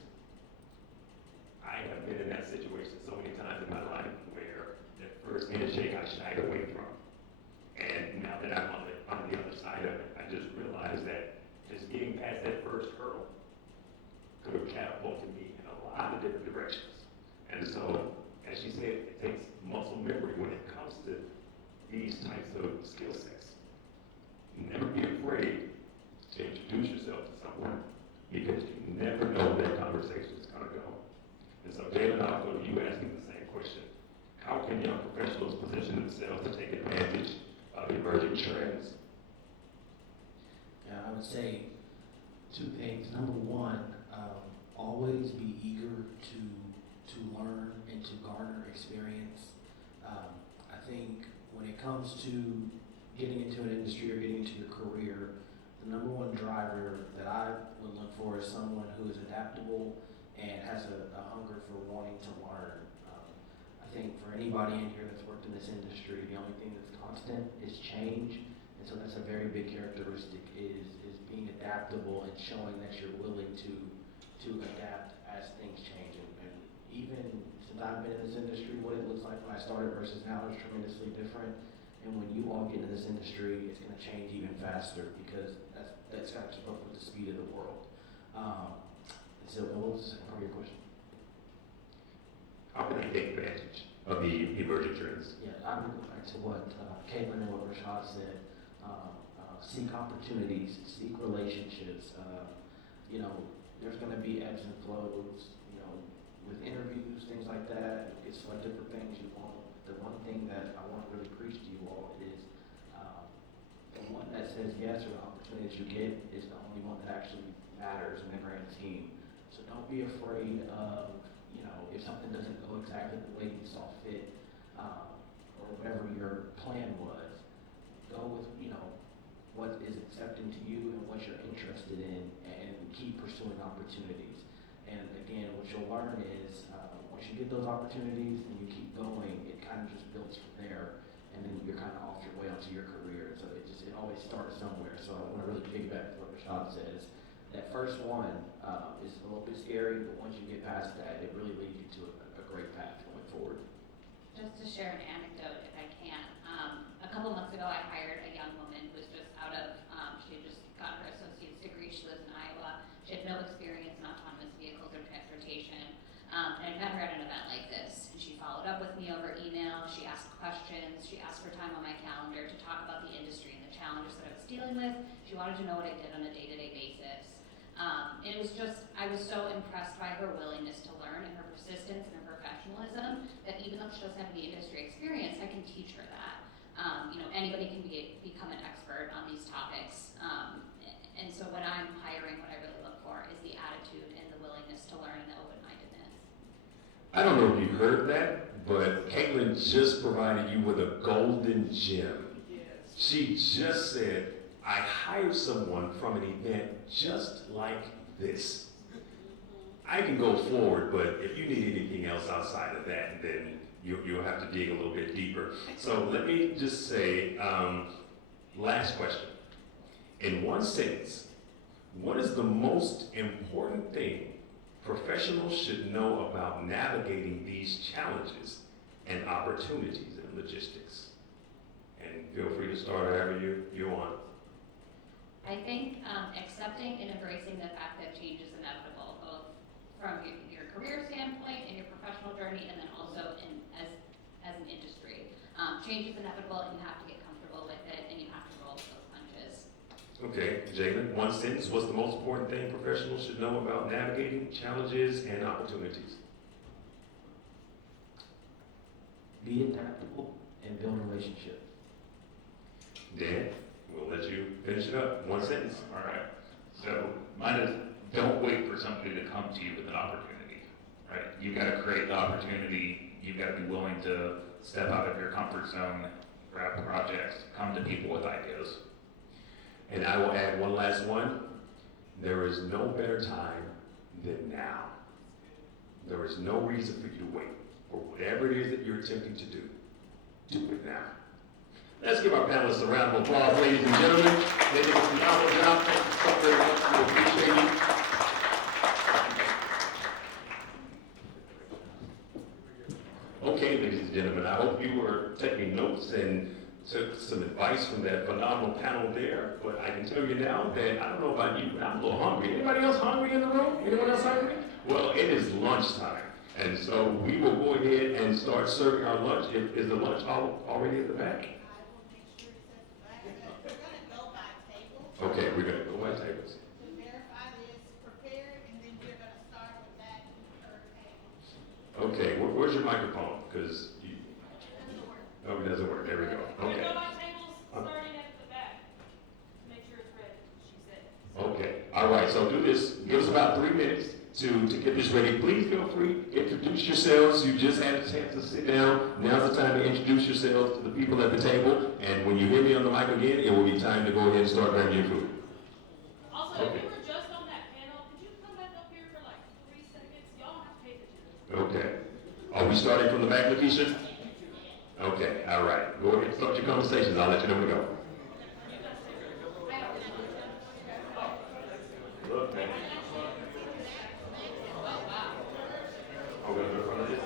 I have been in that situation so many times in my life where that first handshake I shied away from. And now that I'm on the other side of it, I just realized that just getting past that first hurdle could have catapulted me in a lot of different directions. And so, as she said, it takes muscle memory when it comes to these types of skill sets. Never be afraid to introduce yourself to someone, because you never know where that conversation is going to go. And so, Jalen, I'll go to you asking the same question. How can young professionals position themselves to take advantage of emerging trends? Yeah, I would say 2 things. Number one, always be eager to learn and to garner experience. I think when it comes to getting into an industry or getting into your career, the number one driver that I would look for is someone who is adaptable and has a hunger for wanting to learn. I think for anybody in here that's worked in this industry, the only thing that's constant is change. And so that's a very big characteristic is being adaptable and showing that you're willing to adapt as things change. And even since I've been in this industry, what it looks like when I started versus now is tremendously different. And when you all get into this industry, it's going to change even faster because that's got to keep up with the speed of the world. So what was the second part of your question? How can I take advantage of the emerging trends? Yeah, I would go back to what Caitlin and what Rashad said. Seek opportunities, seek relationships. There's going to be ebbs and flows. With interviews, things like that. You'll get selected for things you want. The one thing that I want to really preach to you all is the one that says yes or the opportunity that you get is the only one that actually matters in the grand scheme. So don't be afraid of, if something doesn't go exactly the way you saw fit, or whatever your plan was. Go with, what is accepting to you and what you're interested in, and keep pursuing opportunities. And again, what you'll learn is, once you get those opportunities and you keep going, it kind of just builds from there, and then you're kind of off your way onto your career. So it always starts somewhere. So I want to really piggyback to what Rashad says. That first one is a little bit scary, but once you get past that, it really leads you to a great path going forward. Just to share an anecdote, if I can. A couple months ago, I hired a young woman who was just out of, she had just got her associate's degree. She lives in Iowa. She had no experience in autonomous vehicles or transportation. And I met her at an event like this. And she followed up with me over email. She asked questions. She asked for time on my calendar to talk about the industry and the challenges that I was dealing with. She wanted to know what I did on a day-to-day basis. And it was just, I was so impressed by her willingness to learn and her persistence and her professionalism that even though she doesn't have the industry experience, I can teach her that. Anybody can become an expert on these topics. And so when I'm hiring, what I really look for is the attitude and the willingness to learn and the open-mindedness. I don't know if you heard that, but Caitlin just provided you with a golden gem. She just said, I hired someone from an event just like this. I can go forward, but if you need anything else outside of that, then you'll have to dig a little bit deeper. So let me just say, last question. In one sentence, what is the most important thing professionals should know about navigating these challenges and opportunities in logistics? And feel free to start however you want. I think accepting and embracing the fact that change is inevitable, both from your career standpoint and your professional journey, and then also as an industry. Change is inevitable, and you have to get comfortable with it, and you have to roll with those punches. Okay, Jalen, one sentence. What's the most important thing professionals should know about navigating challenges and opportunities? Be adaptable and build relationships. Dan, we'll let you finish it up. One sentence. All right. So mine is, don't wait for somebody to come to you with an opportunity, right? You've got to create the opportunity. You've got to be willing to step out of your comfort zone, grab projects, come to people with ideas. And I will add one last one. There is no better time than now. There is no reason for you to wait. For whatever it is that you're attempting to do it now. Let's give our panelists a round of applause, ladies and gentlemen. They did a phenomenal job. Thank you so very much. We appreciate you. Okay, ladies and gentlemen, I hope you were taking notes and took some advice from that phenomenal panel there. But I can tell you now that, I don't know about you, but I'm a little hungry. Anybody else hungry in the room? Anyone else hungry? Well, it is lunchtime. And so we will go ahead and start serving our lunch. Is the lunch already at the back? Okay, we're going to go by tables. To verify this prepared, and then we're gonna start with that per table. Okay, where's your microphone? Because you... Oh, it doesn't work. There we go. Okay. Go by tables starting at the back. Make sure it's ready, she said. Okay. All right, so do this. Give us about 3 minutes to get this ready. Please feel free, introduce yourselves. You just had a chance to sit down. Now's the time to introduce yourselves to the people at the table. And when you hear me on the mic again, it will be time to go ahead and start grabbing your food. Also, if you were just on that panel, could you come back up here for like 3 seconds? Y'all don't have to pay attention. Okay. Are we starting from the back, Lakeisha? Okay, all right. Go ahead and start your conversations. I'll let you know when to go. Look, man. Oh, we're gonna go in front of this?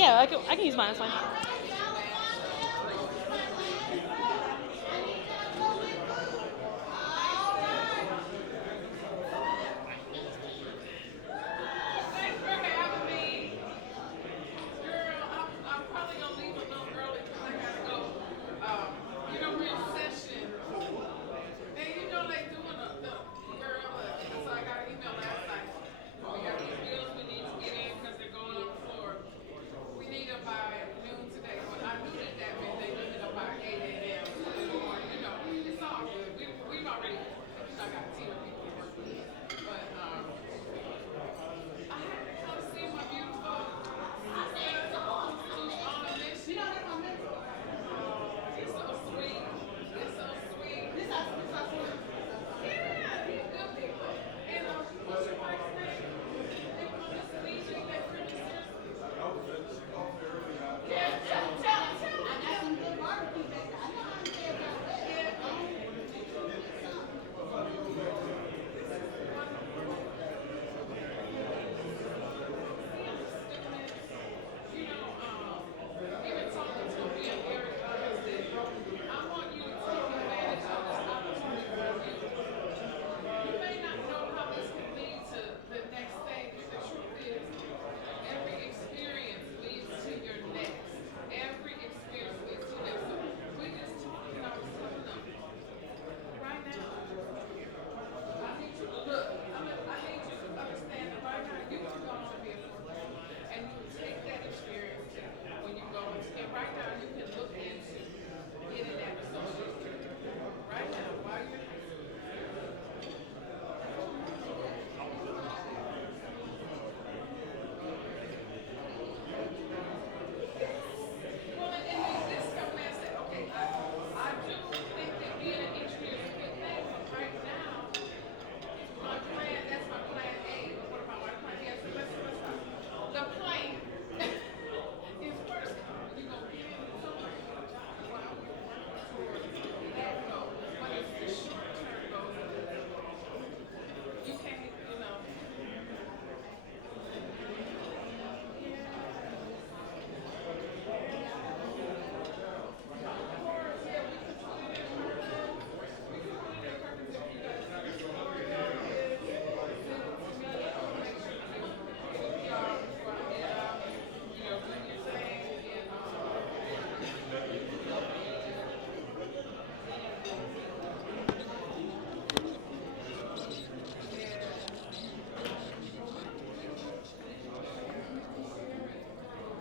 Yeah, I can use mine. It's fine. Thanks for having me. Girl, I'm probably gonna leave a little early because I gotta go. We're in session. And they doing so I got an email last night. We got these bills we need to get in because they're going on the floor. We need them by noon today. But I knew that meant they needed them by 8 a.m. It's all good. We've already, I got a team of people to work with. But, I had to come see my beautiful sister who's on a mission. He's so sweet. He's so sweet. Yeah, he's good people. And what's your wife's name? Miss Lisa, that pretty seriously. Yeah, tell. I got some good barbecue back there. I know how to say about that. Even talking to me and Eric, I want you to take advantage of this opportunity for you. You may not know how this can lead to the next stage, but the truth is, every experience leads to your next. Every experience leads to your next. So we just talked and I was telling them, right now, I need you to look. I need you to understand that right now you can go on and be a forklift. And you can take that experience when you go into it. Right now you can look into getting that associate's degree. Right now, while you're here. Well, and then this young man said, okay, I do think that being an engineer is a good thing, but right now, my plan, that's my plan A. What about my plan? Yes, let's talk. The plan is first, you're going to get in somewhere, you're going to job. Well, I'm working towards that goal. But it's the short-term goals. You can't,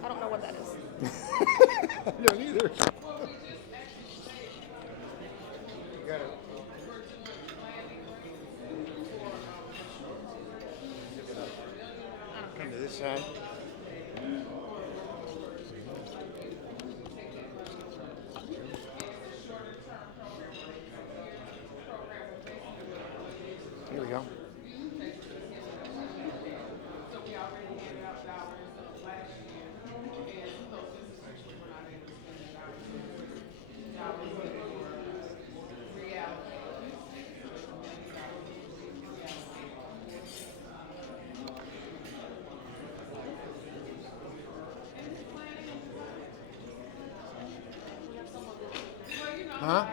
I don't know what that is. I don't either. Come to this side. Here we go. So we already handed out dollars last year, and those institutions were not able to spend the dollars that were reallocated. Huh?